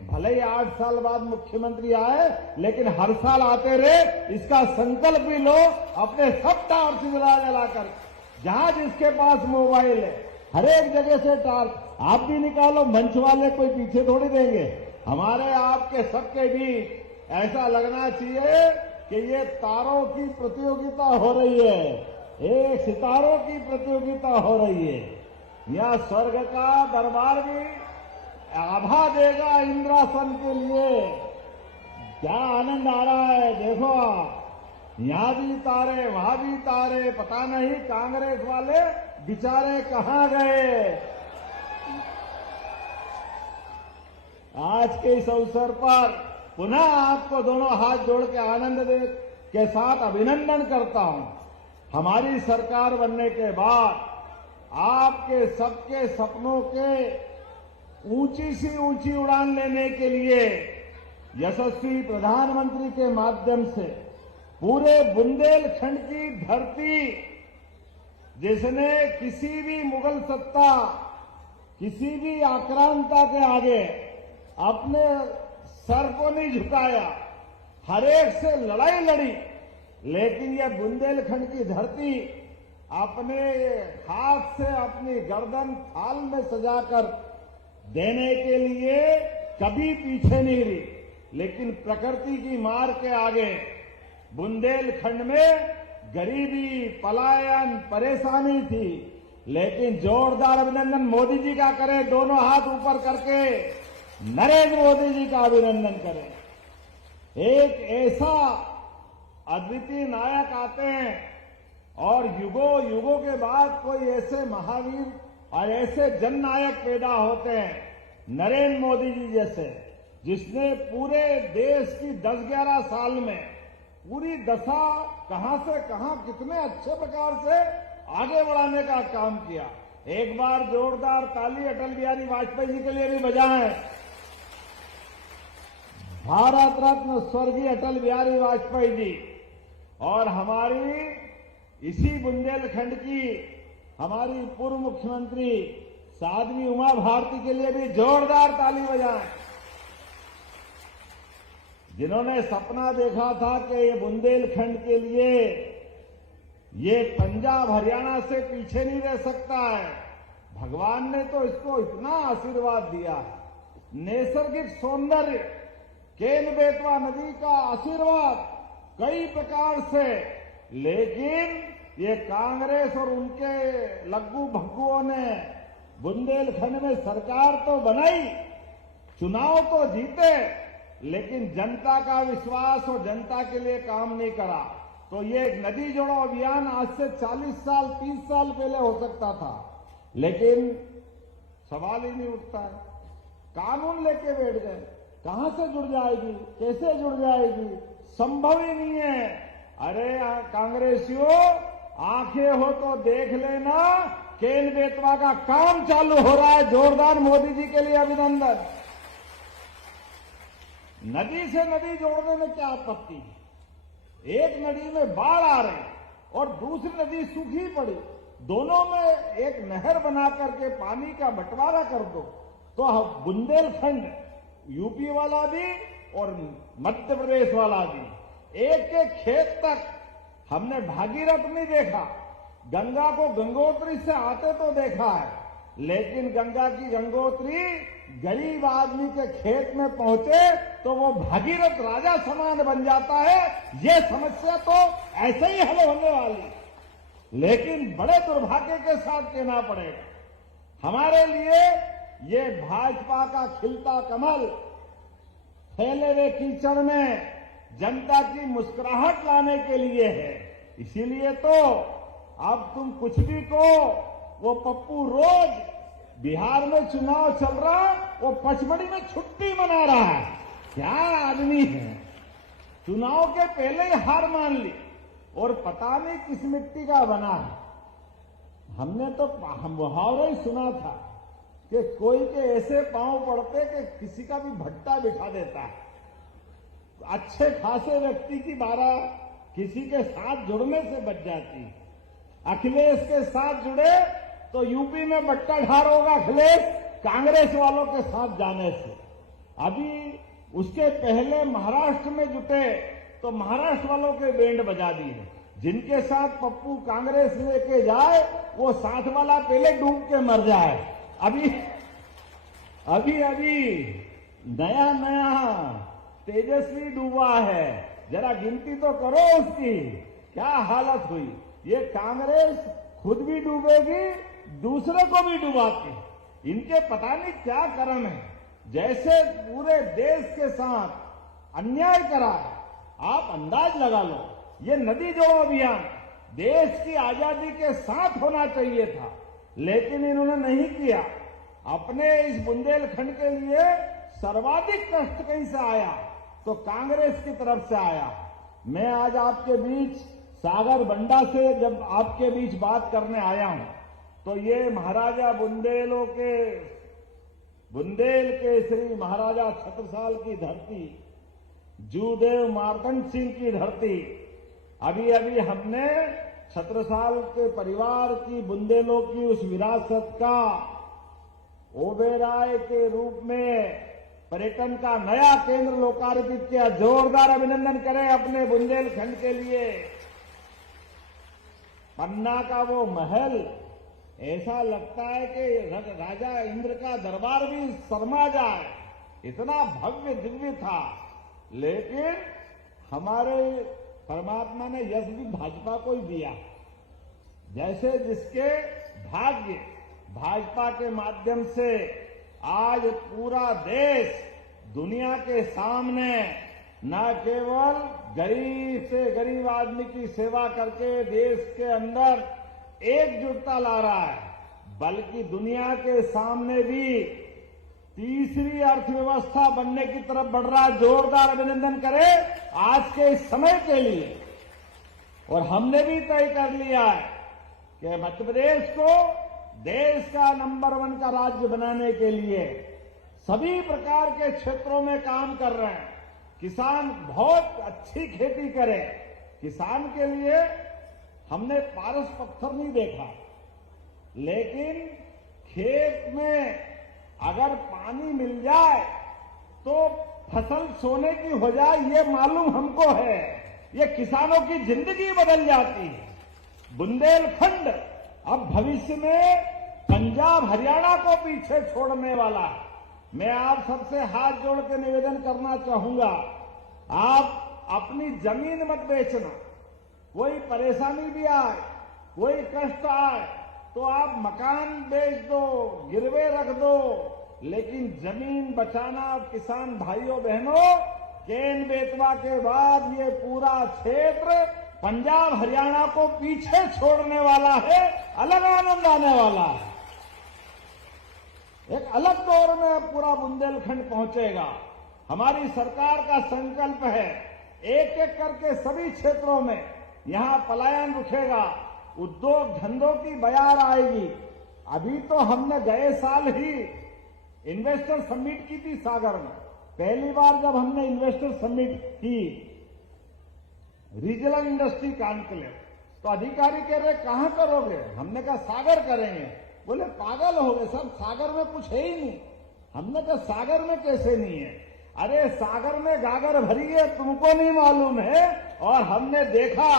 भले ही 8 साल बाद मुख्यमंत्री आए लेकिन हर साल आते रहे, इसका संकल्प भी लो। अपने सब टार्च जला कर, जहां जिसके पास मोबाइल है हर एक जगह से टार्च आप भी निकालो। मंच वाले कोई पीछे थोड़ी देंगे। हमारे आपके सबके बीच ऐसा लगना चाहिए कि ये तारों की प्रतियोगिता हो रही है, एक सितारों की प्रतियोगिता हो रही है। यह स्वर्ग का दरबार भी आभा देगा इंद्रासन के लिए। क्या आनंद आ रहा है, देखो यहां भी तारे वहां भी तारे, पता नहीं कांग्रेस वाले बेचारे कहां गए। आज के इस अवसर पर पुनः आपको दोनों हाथ जोड़ के आनंद के साथ अभिनंदन करता हूं। हमारी सरकार बनने के बाद आपके सबके सपनों के ऊंची सी ऊंची उड़ान लेने के लिए यशस्वी प्रधानमंत्री के माध्यम से पूरे बुंदेलखंड की धरती, जिसने किसी भी मुगल सत्ता, किसी भी आक्रांता के आगे अपने सर को नहीं झुकाया, हर एक से लड़ाई लड़ी, लेकिन यह बुंदेलखंड की धरती अपने हाथ से अपनी गर्दन थाल में सजाकर देने के लिए कभी पीछे नहीं रही। लेकिन प्रकृति की मार के आगे बुंदेलखंड में गरीबी, पलायन, परेशानी थी, लेकिन जोरदार अभिनंदन मोदी जी का करें, दोनों हाथ ऊपर करके नरेंद्र मोदी जी का अभिनंदन करें। एक ऐसा अद्वितीय नायक आते हैं और युगों युगों के बाद कोई ऐसे महावीर और ऐसे जननायक पैदा होते हैं, नरेंद्र मोदी जी जैसे, जिसने पूरे देश की 10-11 साल में पूरी दशा कहां से कहां कितने अच्छे प्रकार से आगे बढ़ाने का काम किया। एक बार जोरदार ताली अटल बिहारी वाजपेयी जी के लिए भी बजाएं। भारत रत्न स्वर्गीय अटल बिहारी वाजपेयी जी और हमारी इसी बुंदेलखंड की हमारी पूर्व मुख्यमंत्री साध्वी उमा भारती के लिए भी जोरदार ताली बजाएं, जिन्होंने सपना देखा था कि ये बुंदेलखंड के लिए ये पंजाब हरियाणा से पीछे नहीं रह सकता है। भगवान ने तो इसको इतना आशीर्वाद दिया है, नैसर्गिक सौंदर्य, केन बेतवा नदी का आशीर्वाद कई प्रकार से, लेकिन ये कांग्रेस और उनके लग्गू भग्गुओं ने बुंदेलखंड में सरकार तो बनाई, चुनाव तो जीते, लेकिन जनता का विश्वास और जनता के लिए काम नहीं करा। तो ये एक नदी जोड़ो अभियान आज से 40 साल 30 साल पहले हो सकता था, लेकिन सवाल ही नहीं उठता है। कानून लेके बैठ गए, कहां से जुड़ जाएगी, कैसे जुड़ जाएगी, संभव ही नहीं है। अरे कांग्रेसियों, आंखें हो तो देख लेना, केन बेतवा का काम चालू हो रहा है। जोरदार मोदी जी के लिए अभिनंदन। नदी से नदी जोड़ने में क्या आपत्ति है? एक नदी में बाढ़ आ रही और दूसरी नदी सूखी पड़ी, दोनों में एक नहर बना करके पानी का बंटवारा कर दो, तो बुंदेलखंड यूपी वाला भी और मध्य प्रदेश वाला भी एक एक खेत तक। हमने भागीरथ नहीं देखा, गंगा को गंगोत्री से आते तो देखा है, लेकिन गंगा की गंगोत्री गरीब आदमी के खेत में पहुंचे तो वो भागीरथ राजा समान बन जाता है। ये समस्या तो ऐसे ही हल होने वाली, लेकिन बड़े दुर्भाग्य के साथ कहना पड़ेगा, हमारे लिए ये भाजपा का खिलता कमल फैले हुए कीचड़ में जनता की मुस्कुराहट लाने के लिए है। इसीलिए तो अब तुम कुछ भी को, वो पप्पू रोज बिहार में चुनाव चल रहा, वो पचमढ़ी में छुट्टी मना रहा है। क्या आदमी है, चुनाव के पहले ही हार मान ली और पता नहीं किस मिट्टी का बना है। हमने तो मुहावरा ही सुना था कि कोई के ऐसे पांव पड़ते कि किसी का भी भट्टा बिठा देता है। अच्छे खासे व्यक्ति की बारह किसी के साथ जुड़ने से बच जाती है। अखिलेश के साथ जुड़े तो यूपी में बट्टा ढार होगा अखिलेश कांग्रेस वालों के साथ जाने से। अभी उसके पहले महाराष्ट्र में जुटे तो महाराष्ट्र वालों के बैंड बजा दिए। जिनके साथ पप्पू कांग्रेस लेके जाए वो साथ वाला पहले डूब के मर जाए। अभी नया तेजस्वी डूबा है, जरा गिनती तो करो उसकी क्या हालत हुई। ये कांग्रेस खुद भी डूबेगी, दूसरे को भी डुबाती। इनके पता नहीं क्या कर्म है, जैसे पूरे देश के साथ अन्याय करा है। आप अंदाज लगा लो, ये नदी जोड़ो अभियान देश की आजादी के साथ होना चाहिए था, लेकिन इन्होंने नहीं किया। अपने इस बुंदेलखंड के लिए सर्वाधिक कष्ट कहीं से आया तो कांग्रेस की तरफ से आया। मैं आज आपके बीच सागर बंडा से जब आपके बीच बात करने आया हूं तो ये महाराजा बुंदेल के श्री महाराजा छत्रसाल की धरती, जूदेव मार्तंड सिंह की धरती, अभी अभी हमने छत्रसाल के परिवार की बुंदेलों की उस विरासत का ओबेराय के रूप में पर्यटन का नया केंद्र लोकार्पित किया। जोरदार अभिनंदन करें अपने बुंदेलखंड के लिए। पन्ना का वो महल ऐसा लगता है कि राजा इंद्र का दरबार भी शर्मा जाए, इतना भव्य दिव्य था। लेकिन हमारे परमात्मा ने यश भी भाजपा को ही दिया। जैसे जिसके भाग्य भाजपा के माध्यम से आज पूरा देश दुनिया के सामने न केवल गरीब से गरीब आदमी की सेवा करके देश के अंदर एकजुटता ला रहा है, बल्कि दुनिया के सामने भी तीसरी अर्थव्यवस्था बनने की तरफ बढ़ रहा है। जोरदार अभिनंदन करें आज के इस समय के लिए। और हमने भी तय कर लिया है कि मध्य प्रदेश को देश का नंबर 1 का राज्य बनाने के लिए सभी प्रकार के क्षेत्रों में काम कर रहे हैं। किसान बहुत अच्छी खेती करे, किसान के लिए हमने पारस पत्थर नहीं देखा, लेकिन खेत में अगर पानी मिल जाए तो फसल सोने की हो जाए, ये मालूम हमको है। ये किसानों की जिंदगी बदल जाती है। बुंदेलखंड अब भविष्य में पंजाब हरियाणा को पीछे छोड़ने वाला है। मैं आप सबसे हाथ जोड़ के निवेदन करना चाहूंगा, आप अपनी जमीन मत बेचना। कोई परेशानी भी आए, कोई कष्ट आए तो आप मकान बेच दो, गिरवे रख दो, लेकिन जमीन बचाना किसान भाइयों बहनों, केन बेतवा के बाद ये पूरा क्षेत्र पंजाब हरियाणा को पीछे छोड़ने वाला है, अलग आनंद आने वाला है। एक अलग दौर में पूरा बुंदेलखंड पहुंचेगा। हमारी सरकार का संकल्प है एक एक करके सभी क्षेत्रों में यहां पलायन रुकेगा, उद्योग धंधों की बयार आएगी। अभी तो हमने गए साल ही इन्वेस्टर समिट की थी सागर में। पहली बार जब हमने इन्वेस्टर समिट की, रीजनल इंडस्ट्री कॉन्क्लेव, तो अधिकारी कह रहे कहां करोगे? हमने कहा सागर करेंगे। बोले पागल हो गए सब, सागर में कुछ है ही नहीं। हमने कहा सागर में कैसे नहीं है? अरे सागर में गागर भरी है, तुमको नहीं मालूम है। और हमने देखा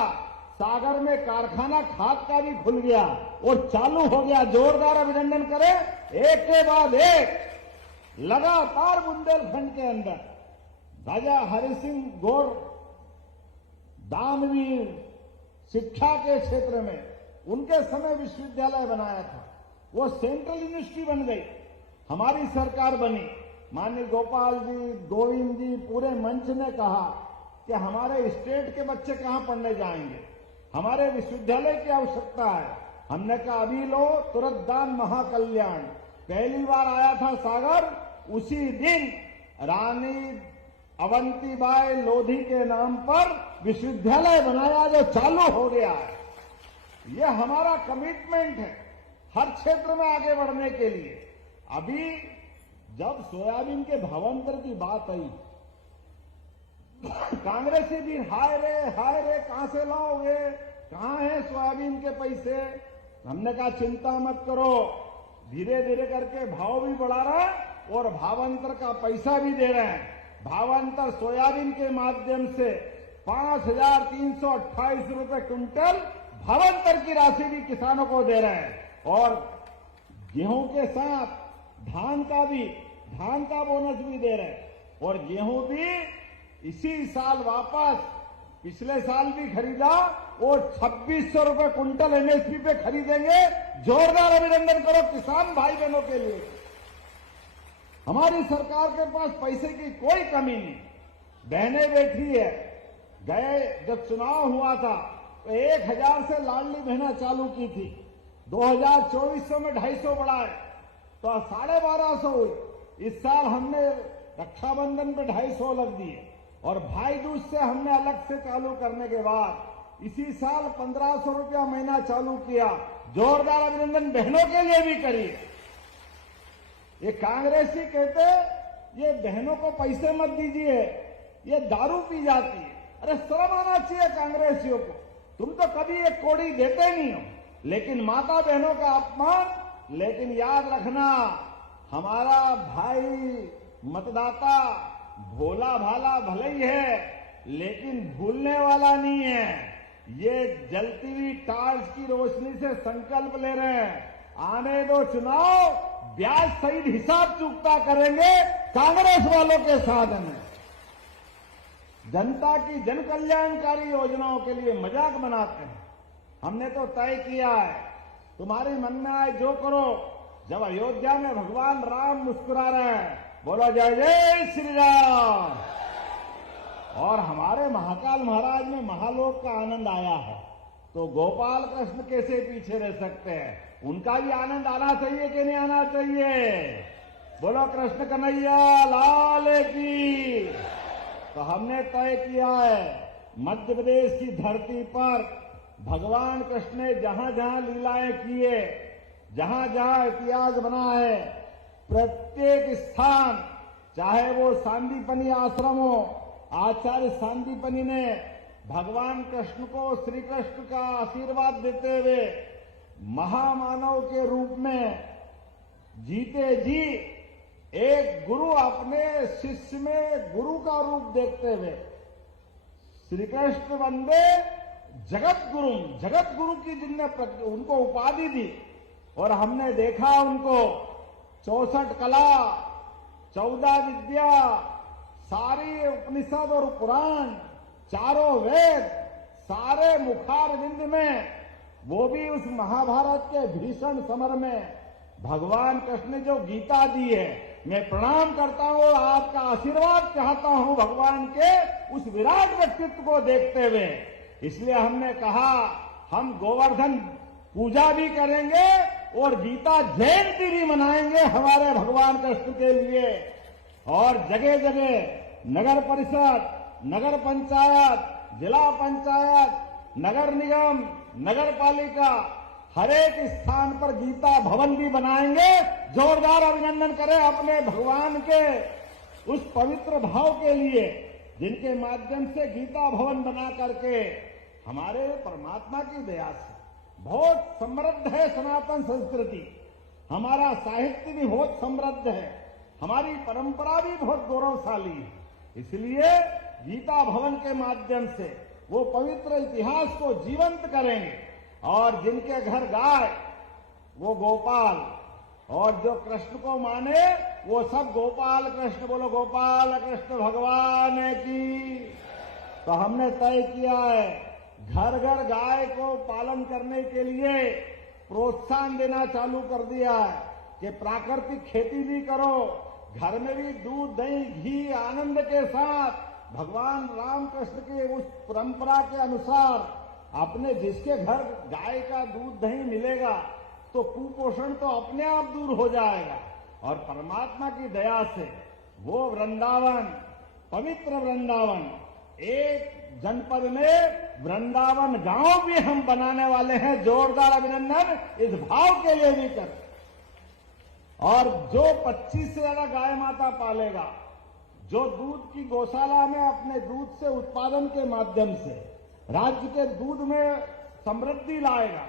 सागर में कारखाना खाद का भी खुल गया और चालू हो गया। जोरदार अभिनंदन करें। एक के बाद एक लगातार बुंदेलखंड के अंदर राजा हरि सिंह गौर दानवीर शिक्षा के क्षेत्र में उनके समय विश्वविद्यालय बनाया था, वो सेंट्रल यूनिवर्सिटी बन गई। हमारी सरकार बनी, माननीय गोपाल जी, गोविंद जी, पूरे मंच ने कहा कि हमारे स्टेट के बच्चे कहां पढ़ने जाएंगे, हमारे विश्वविद्यालय की आवश्यकता है। हमने कहा अभी लो तुरंत दान महाकल्याण, पहली बार आया था सागर, उसी दिन रानी अवंतीबाई लोधी के नाम पर विश्वविद्यालय बनाया जो चालू हो गया है। ये हमारा कमिटमेंट है हर क्षेत्र में आगे बढ़ने के लिए। अभी जब सोयाबीन के भावांतर की बात आई, कांग्रेसी भी हाय रे कहां से लाओगे, कहां है सोयाबीन के पैसे। हमने कहा चिंता मत करो, धीरे धीरे करके भाव भी बढ़ा रहा है और भावांतर का पैसा भी दे रहे हैं। भावांतर सोयाबीन के माध्यम से 5,328 रुपए क्विंटल भावांतर की राशि भी किसानों को दे रहे हैं। और गेहूं के साथ धान का बोनस भी दे रहे हैं। और गेहूं भी इसी साल वापस पिछले साल भी खरीदा और 2600 रुपए क्विंटल एमएसपी पे खरीदेंगे। जोरदार अभिनंदन करो किसान भाई बहनों के लिए। हमारी सरकार के पास पैसे की कोई कमी नहीं, बहनें बैठी है। गए जब चुनाव हुआ था तो 1000 से लाडली बहना चालू की थी, 2024 में 250 बढ़ाए तो 1250 हुई। इस साल हमने रक्षाबंधन पे 250 लग दिए और भाई दूज से हमने अलग से चालू करने के बाद इसी साल 1500 रुपया महीना चालू किया। जोरदार अभिनंदन बहनों के लिए भी करिए। ये कांग्रेसी कहते ये बहनों को पैसे मत दीजिए, ये दारू पी जाती है। अरे शर्म आना चाहिए कांग्रेसियों को, तुम तो कभी एक कौड़ी देते नहीं हो, लेकिन माता बहनों का अपमान। लेकिन याद रखना, हमारा भाई मतदाता भोला भाला भले ही है, लेकिन भूलने वाला नहीं है। ये जलती हुई टार्च की रोशनी से संकल्प ले रहे हैं, आने दो चुनाव, ब्याज सहित हिसाब चुकता करेंगे कांग्रेस वालों के साथ में। जनता की जन कल्याणकारी योजनाओं के लिए मजाक बनाते हैं। हमने तो तय किया है, तुम्हारी मन में आए जो करो। जब अयोध्या में भगवान राम मुस्कुरा रहे हैं, बोलो जय जय श्री राम। और हमारे महाकाल महाराज में महालोक का आनंद आया है, तो गोपाल कृष्ण कैसे पीछे रह सकते हैं। उनका भी आनंद आना चाहिए कि नहीं आना चाहिए। बोलो कृष्ण कन्हैया लाल की। तो हमने तय किया है, मध्य प्रदेश की धरती पर भगवान कृष्ण ने जहां जहां लीलाएं किए, जहां जहां इतिहास बना है, प्रत्येक स्थान, चाहे वो सांदीपनी आश्रम हो, आचार्य सांदीपनी ने भगवान कृष्ण को श्री कृष्ण का आशीर्वाद देते हुए महामानव के रूप में जीते जी एक गुरु अपने शिष्य में गुरु का रूप देखते हुए श्री कृष्ण वंदे जगत गुरु की जिनने उनको उपाधि दी। और हमने देखा उनको 64 कला, 14 विद्या, सारी उपनिषद और पुराण, चारों वेद, सारे मुखारविंद में, वो भी उस महाभारत के भीषण समर में भगवान कृष्ण ने जो गीता दी है, मैं प्रणाम करता हूं और आपका आशीर्वाद चाहता हूं भगवान के उस विराट व्यक्तित्व को देखते हुए। इसलिए हमने कहा हम गोवर्धन पूजा भी करेंगे और गीता जयंती भी मनाएंगे हमारे भगवान कृष्ण के लिए। और जगह जगह नगर परिषद, नगर पंचायत, जिला पंचायत, नगर निगम, नगर पालिका, हर एक स्थान पर गीता भवन भी बनाएंगे। जोरदार अभिनंदन करें अपने भगवान के उस पवित्र भाव के लिए, जिनके माध्यम से गीता भवन बना करके हमारे परमात्मा की दया से बहुत समृद्ध है सनातन संस्कृति। हमारा साहित्य भी बहुत समृद्ध है, हमारी परंपरा भी बहुत गौरवशाली है। इसलिए गीता भवन के माध्यम से वो पवित्र इतिहास को जीवंत करेंगे। और जिनके घर गाय वो गोपाल, और जो कृष्ण को माने वो सब गोपाल कृष्ण। बोलो गोपाल कृष्ण भगवान की। तो हमने तय किया है घर घर गाय को पालन करने के लिए प्रोत्साहन देना चालू कर दिया है कि प्राकृतिक खेती भी करो, घर में भी दूध दही घी आनंद के साथ भगवान रामकृष्ण के उस परंपरा के अनुसार अपने जिसके घर गाय का दूध दही मिलेगा तो कुपोषण तो अपने आप दूर हो जाएगा। और परमात्मा की दया से वो वृंदावन, पवित्र वृंदावन, एक जनपद में वृंदावन गांव भी हम बनाने वाले हैं। जोरदार अभिनंदन इस भाव के लिए भी कर। और जो 25 से ज्यादा गाय माता पालेगा, जो दूध की गौशाला में अपने दूध से उत्पादन के माध्यम से राज्य के दूध में समृद्धि लाएगा।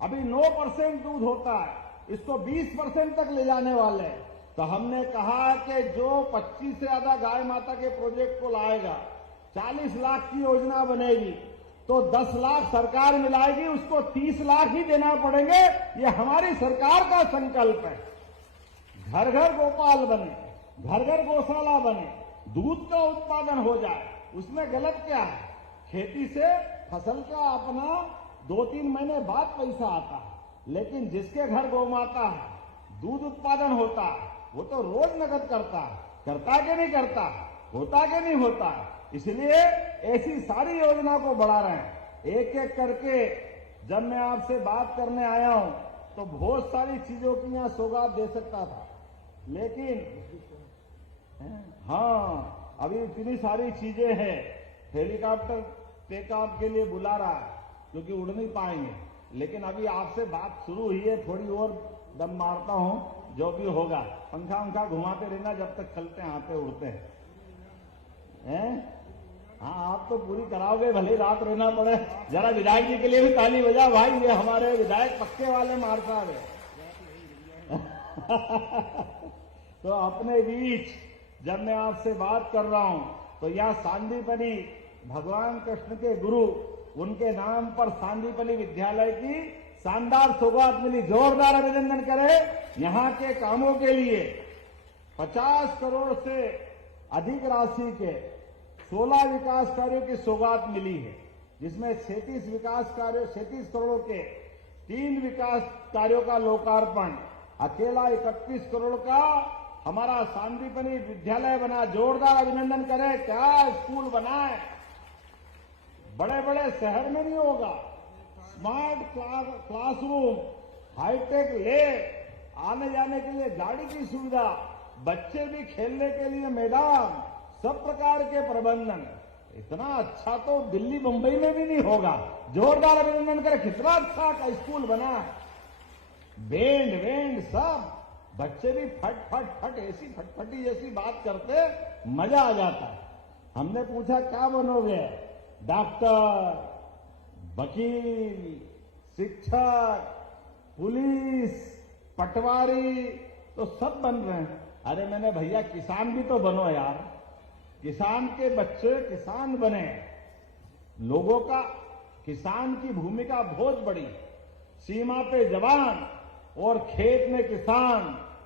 अभी 9% दूध होता है, इसको 20% तक ले जाने वाले हैं। तो हमने कहा कि जो 25 से ज्यादा गाय माता के प्रोजेक्ट को लाएगा, 40 लाख की योजना बनेगी, तो 10 लाख सरकार मिलाएगी, उसको 30 लाख ही देना पड़ेंगे। ये हमारी सरकार का संकल्प है। घर घर गोपाल बने, घर घर गौशाला बने, दूध का उत्पादन हो जाए। उसमें गलत क्या है? खेती से फसल का अपना 2-3 महीने बाद पैसा आता है, लेकिन जिसके घर गौ माता है, दूध उत्पादन होता है, वो तो रोज नकद करता है। करता कि नहीं करता? होता कि नहीं होता? इसलिए ऐसी सारी योजना को बढ़ा रहे हैं। एक एक करके जब मैं आपसे बात करने आया हूं तो बहुत सारी चीजों की यहां सौगात दे सकता था, लेकिन हाँ, अभी इतनी सारी चीजें हैं। हेलीकॉप्टर टेक ऑफ के लिए बुला रहा है क्योंकि उड़ नहीं पाएंगे, लेकिन अभी आपसे बात शुरू हुई है, थोड़ी और दम मारता हूं, जो भी होगा। पंखा घुमाते रहना जब तक चलते हैं, आते उड़ते हैं। हाँ, आप तो पूरी कराओगे, भले रात रहना पड़े। जरा विधायक जी के लिए भी ताली बजा भाई, ये हमारे विधायक पक्के वाले मार साहब है। तो अपने बीच जब मैं आपसे बात कर रहा हूं तो यह सांदीपनी भगवान कृष्ण के गुरु, उनके नाम पर सांदीपनी विद्यालय की शानदार सौगात मिली। जोरदार अभिनंदन करें। यहाँ के कामों के लिए 50 करोड़ से अधिक राशि के 16 विकास कार्यों की सौगात मिली है, जिसमें 36 करोड़ के 3 विकास कार्यों का लोकार्पण, अकेला 31 करोड़ का हमारा सांदीपनी विद्यालय बना। जोरदार अभिनंदन करें। क्या स्कूल बना है, बड़े बड़े शहर में नहीं होगा। स्मार्ट क्लासरूम, हाईटेक लैब, आने जाने के लिए गाड़ी की सुविधा, बच्चे भी खेलने के लिए मैदान, सब प्रकार के प्रबंधन। इतना अच्छा तो दिल्ली मुंबई में भी नहीं होगा। जोरदार अभिनंदन करें। कितना अच्छा स्कूल बना है। बैंड वेंड सब, बच्चे भी फट ऐसी फटफटी जैसी बात करते, मजा आ जाता है। हमने पूछा क्या बनोगे? डॉक्टर, वकील, शिक्षक, पुलिस, पटवारी, तो सब बन रहे हैं। अरे मैंने भैया किसान भी तो बनो यार, किसान के बच्चे किसान बने। लोगों का किसान की भूमिका बहुत बड़ी। सीमा पे जवान और खेत में किसान,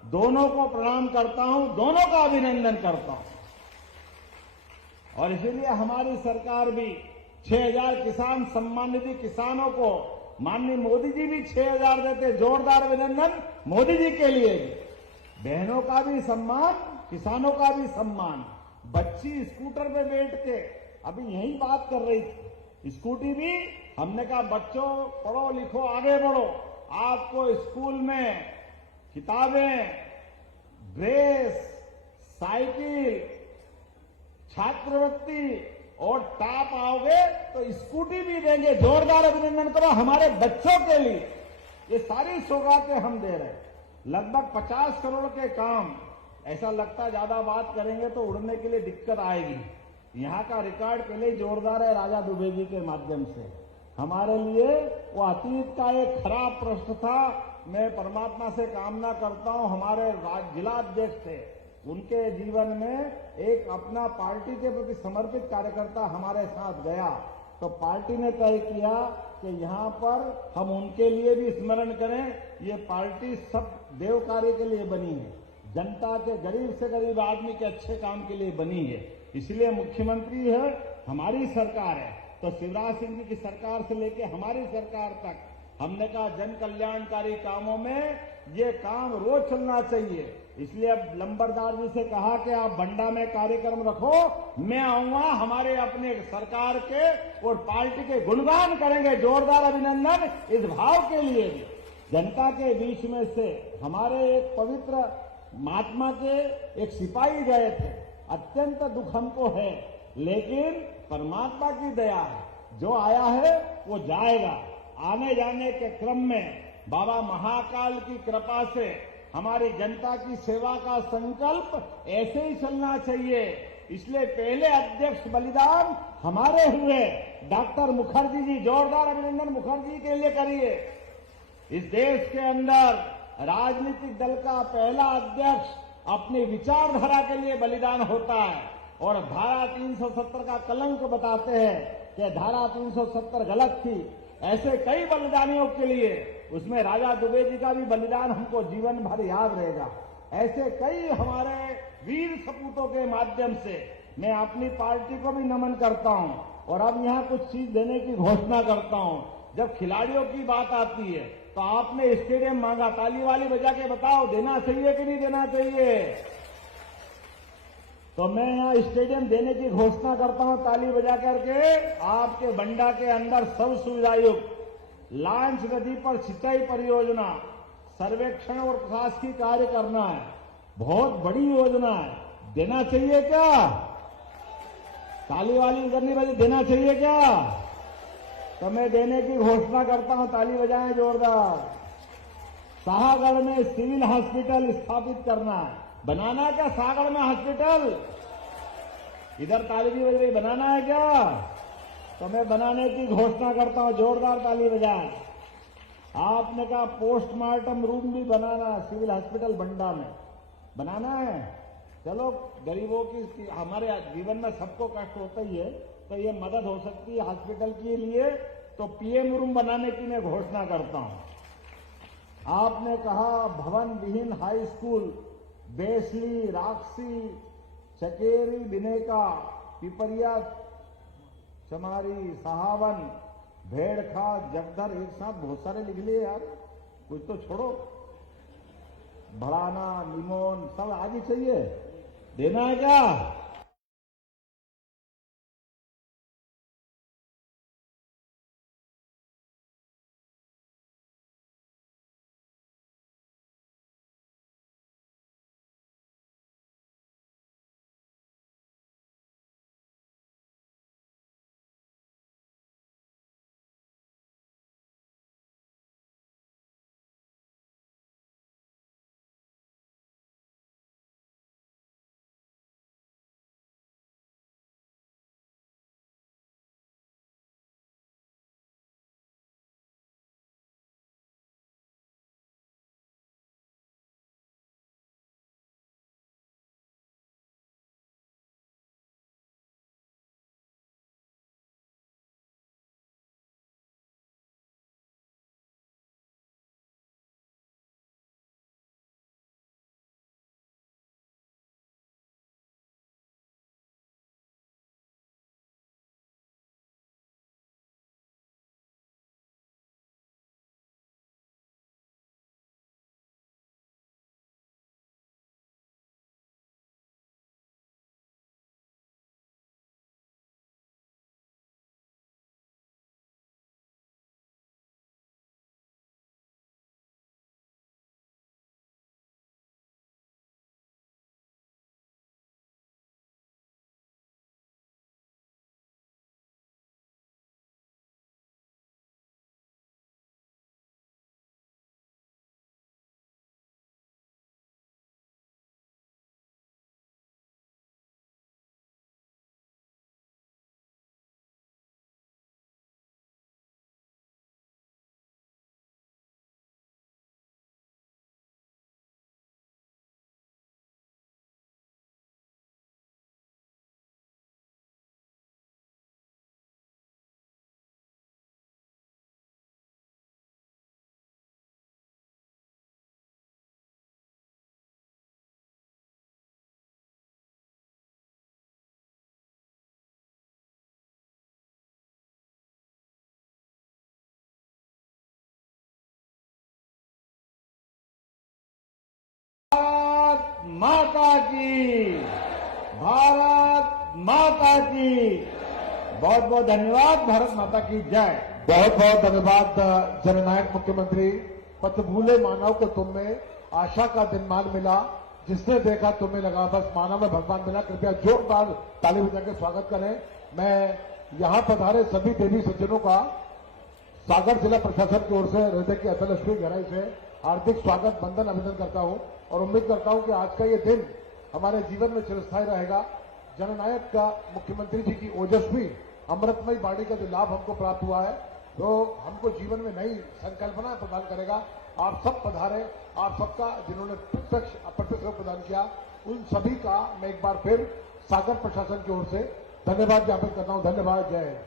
दोनों को प्रणाम करता हूं, दोनों का अभिनंदन करता हूं। और इसीलिए हमारी सरकार भी 6,000 किसान सम्मान निधि किसानों को, माननीय मोदी जी भी 6,000 देते। जोरदार अभिनंदन मोदी जी के लिए। बहनों का भी सम्मान, किसानों का भी सम्मान। बच्ची स्कूटर पे बैठ के अभी यही बात कर रही थी, स्कूटी भी हमने कहा बच्चों पढ़ो लिखो आगे बढ़ो, आपको स्कूल में किताबें, ड्रेस, साइकिल, छात्रवृत्ति और टॉप आओगे तो स्कूटी भी देंगे। जोरदार अभिनंदन करो हमारे बच्चों के लिए। ये सारी सौगातें हम दे रहे हैं। लगभग 50 करोड़ के काम। ऐसा लगता ज्यादा बात करेंगे तो उड़ने के लिए दिक्कत आएगी। यहाँ का रिकॉर्ड पहले ही जोरदार है राजा दुबे जी के माध्यम से। हमारे लिए वो अतीत का एक खराब प्रश्न था। मैं परमात्मा से कामना करता हूं हमारे जिलाध्यक्ष थे, उनके जीवन में एक अपना पार्टी के प्रति समर्पित कार्यकर्ता हमारे साथ गया, तो पार्टी ने तय किया कि यहां पर हम उनके लिए भी स्मरण करें। ये पार्टी सब देव कार्य के लिए बनी है, जनता के गरीब से गरीब आदमी के अच्छे काम के लिए बनी है। इसलिए मुख्यमंत्री है, हमारी सरकार है, तो शिवराज सिंह जी की सरकार से लेकर हमारी सरकार तक हमने कहा जन कल्याणकारी कामों में ये काम रोज चलना चाहिए। इसलिए अब लंबरदार जी से कहा कि आप बंडा में कार्यक्रम रखो, मैं आऊंगा, हमारे अपने सरकार के और पार्टी के गुणगान करेंगे। जोरदार अभिनंदन इस भाव के लिए भी। जनता के बीच में से हमारे एक पवित्र महात्मा के एक सिपाही गए थे। अत्यंत दुख हमको है, लेकिन परमात्मा की दया है, जो आया है वो जाएगा। आने जाने के क्रम में बाबा महाकाल की कृपा से हमारी जनता की सेवा का संकल्प ऐसे ही चलना चाहिए। इसलिए पहले अध्यक्ष बलिदान हमारे हुए। डॉक्टर मुखर्जी जी, जोरदार अभिनंदन मुखर्जी के लिए करिए। इस देश के अंदर राजनीतिक दल का पहला अध्यक्ष अपनी विचारधारा के लिए बलिदान होता है और धारा 370 का कलंक बताते हैं कि धारा 370 गलत थी। ऐसे कई बलिदानियों के लिए, उसमें राजा दुबे जी का भी बलिदान हमको जीवन भर याद रहेगा। ऐसे कई हमारे वीर सपूतों के माध्यम से मैं अपनी पार्टी को भी नमन करता हूं और अब यहां कुछ चीज देने की घोषणा करता हूं। जब खिलाड़ियों की बात आती है तो आपने स्टेडियम मांगा, ताली वाली बजा के बताओ देना चाहिए कि नहीं देना चाहिए। तो मैं यहां स्टेडियम देने की घोषणा करता हूं ताली बजा करके। आपके बंडा के अंदर सब सुविधायुक्त लांच नदी पर सिंचाई परियोजना, सर्वेक्षण और प्रशासकीय कार्य करना है। बहुत बड़ी योजना है, देना चाहिए क्या? ताली वाली करनी वाली देना चाहिए क्या? तो मैं देने की घोषणा करता हूं, ताली बजाएं जोरदार। शाहगढ़ में सिविल हॉस्पिटल स्थापित करना है। बनाना है क्या शाहगढ़ में हॉस्पिटल? इधर ताली भी बज रही, बनाना है क्या? तो मैं बनाने की घोषणा करता हूं, जोरदार ताली बजाएं। आपने कहा पोस्टमार्टम रूम भी बनाना, सिविल हॉस्पिटल बंडा में बनाना है। चलो, गरीबों की, हमारे जीवन में सबको कष्ट होता ही है, तो ये मदद हो सकती है हॉस्पिटल के लिए। तो पीएम रूम बनाने की मैं घोषणा करता हूं। आपने कहा भवन विहीन हाई स्कूल, बेसली, राक्षी, चकेरी, बिनेका, पिपरिया, चमारी, सहावन, भेड़खा, जगदर, एक साथ बहुत सारे लिख लिए यार, कुछ तो छोड़ो। भड़ाना, लिमोन, सब आगे चाहिए, देना है क्या? माता की, भारत माता की। बहुत बहुत धन्यवाद। भारत माता की जय। बहुत बहुत धन्यवाद जननायक मुख्यमंत्री पथ भूले मानव को तुम में आशा का दिन मान मिला, जिसने देखा तुम्हें लगा बस मानव में भगवान मिला। कृपया जोरदार ताली बजा के स्वागत करें। मैं यहां पधारे सभी देवी सज्जनों का सागर जिला प्रशासन की ओर से हृदय की अतलस्वी गहराई से हार्दिक स्वागत, वंदन, अभिनंदन करता हूं और उम्मीद करता हूं कि आज का ये दिन हमारे जीवन में चिरस्थायी रहेगा। जननायक का मुख्यमंत्री जी की ओजस्वी अमृतमयी वाणी का जो लाभ हमको प्राप्त हुआ है, तो हमको जीवन में नई संकल्पना प्रदान करेगा। आप सब पधारे, आप सबका जिन्होंने प्रत्यक्ष अप्रत्यक्ष प्रदान किया, उन सभी का मैं एक बार फिर सागर प्रशासन की ओर से धन्यवाद ज्ञापित करता हूं। धन्यवाद। जय हिंद।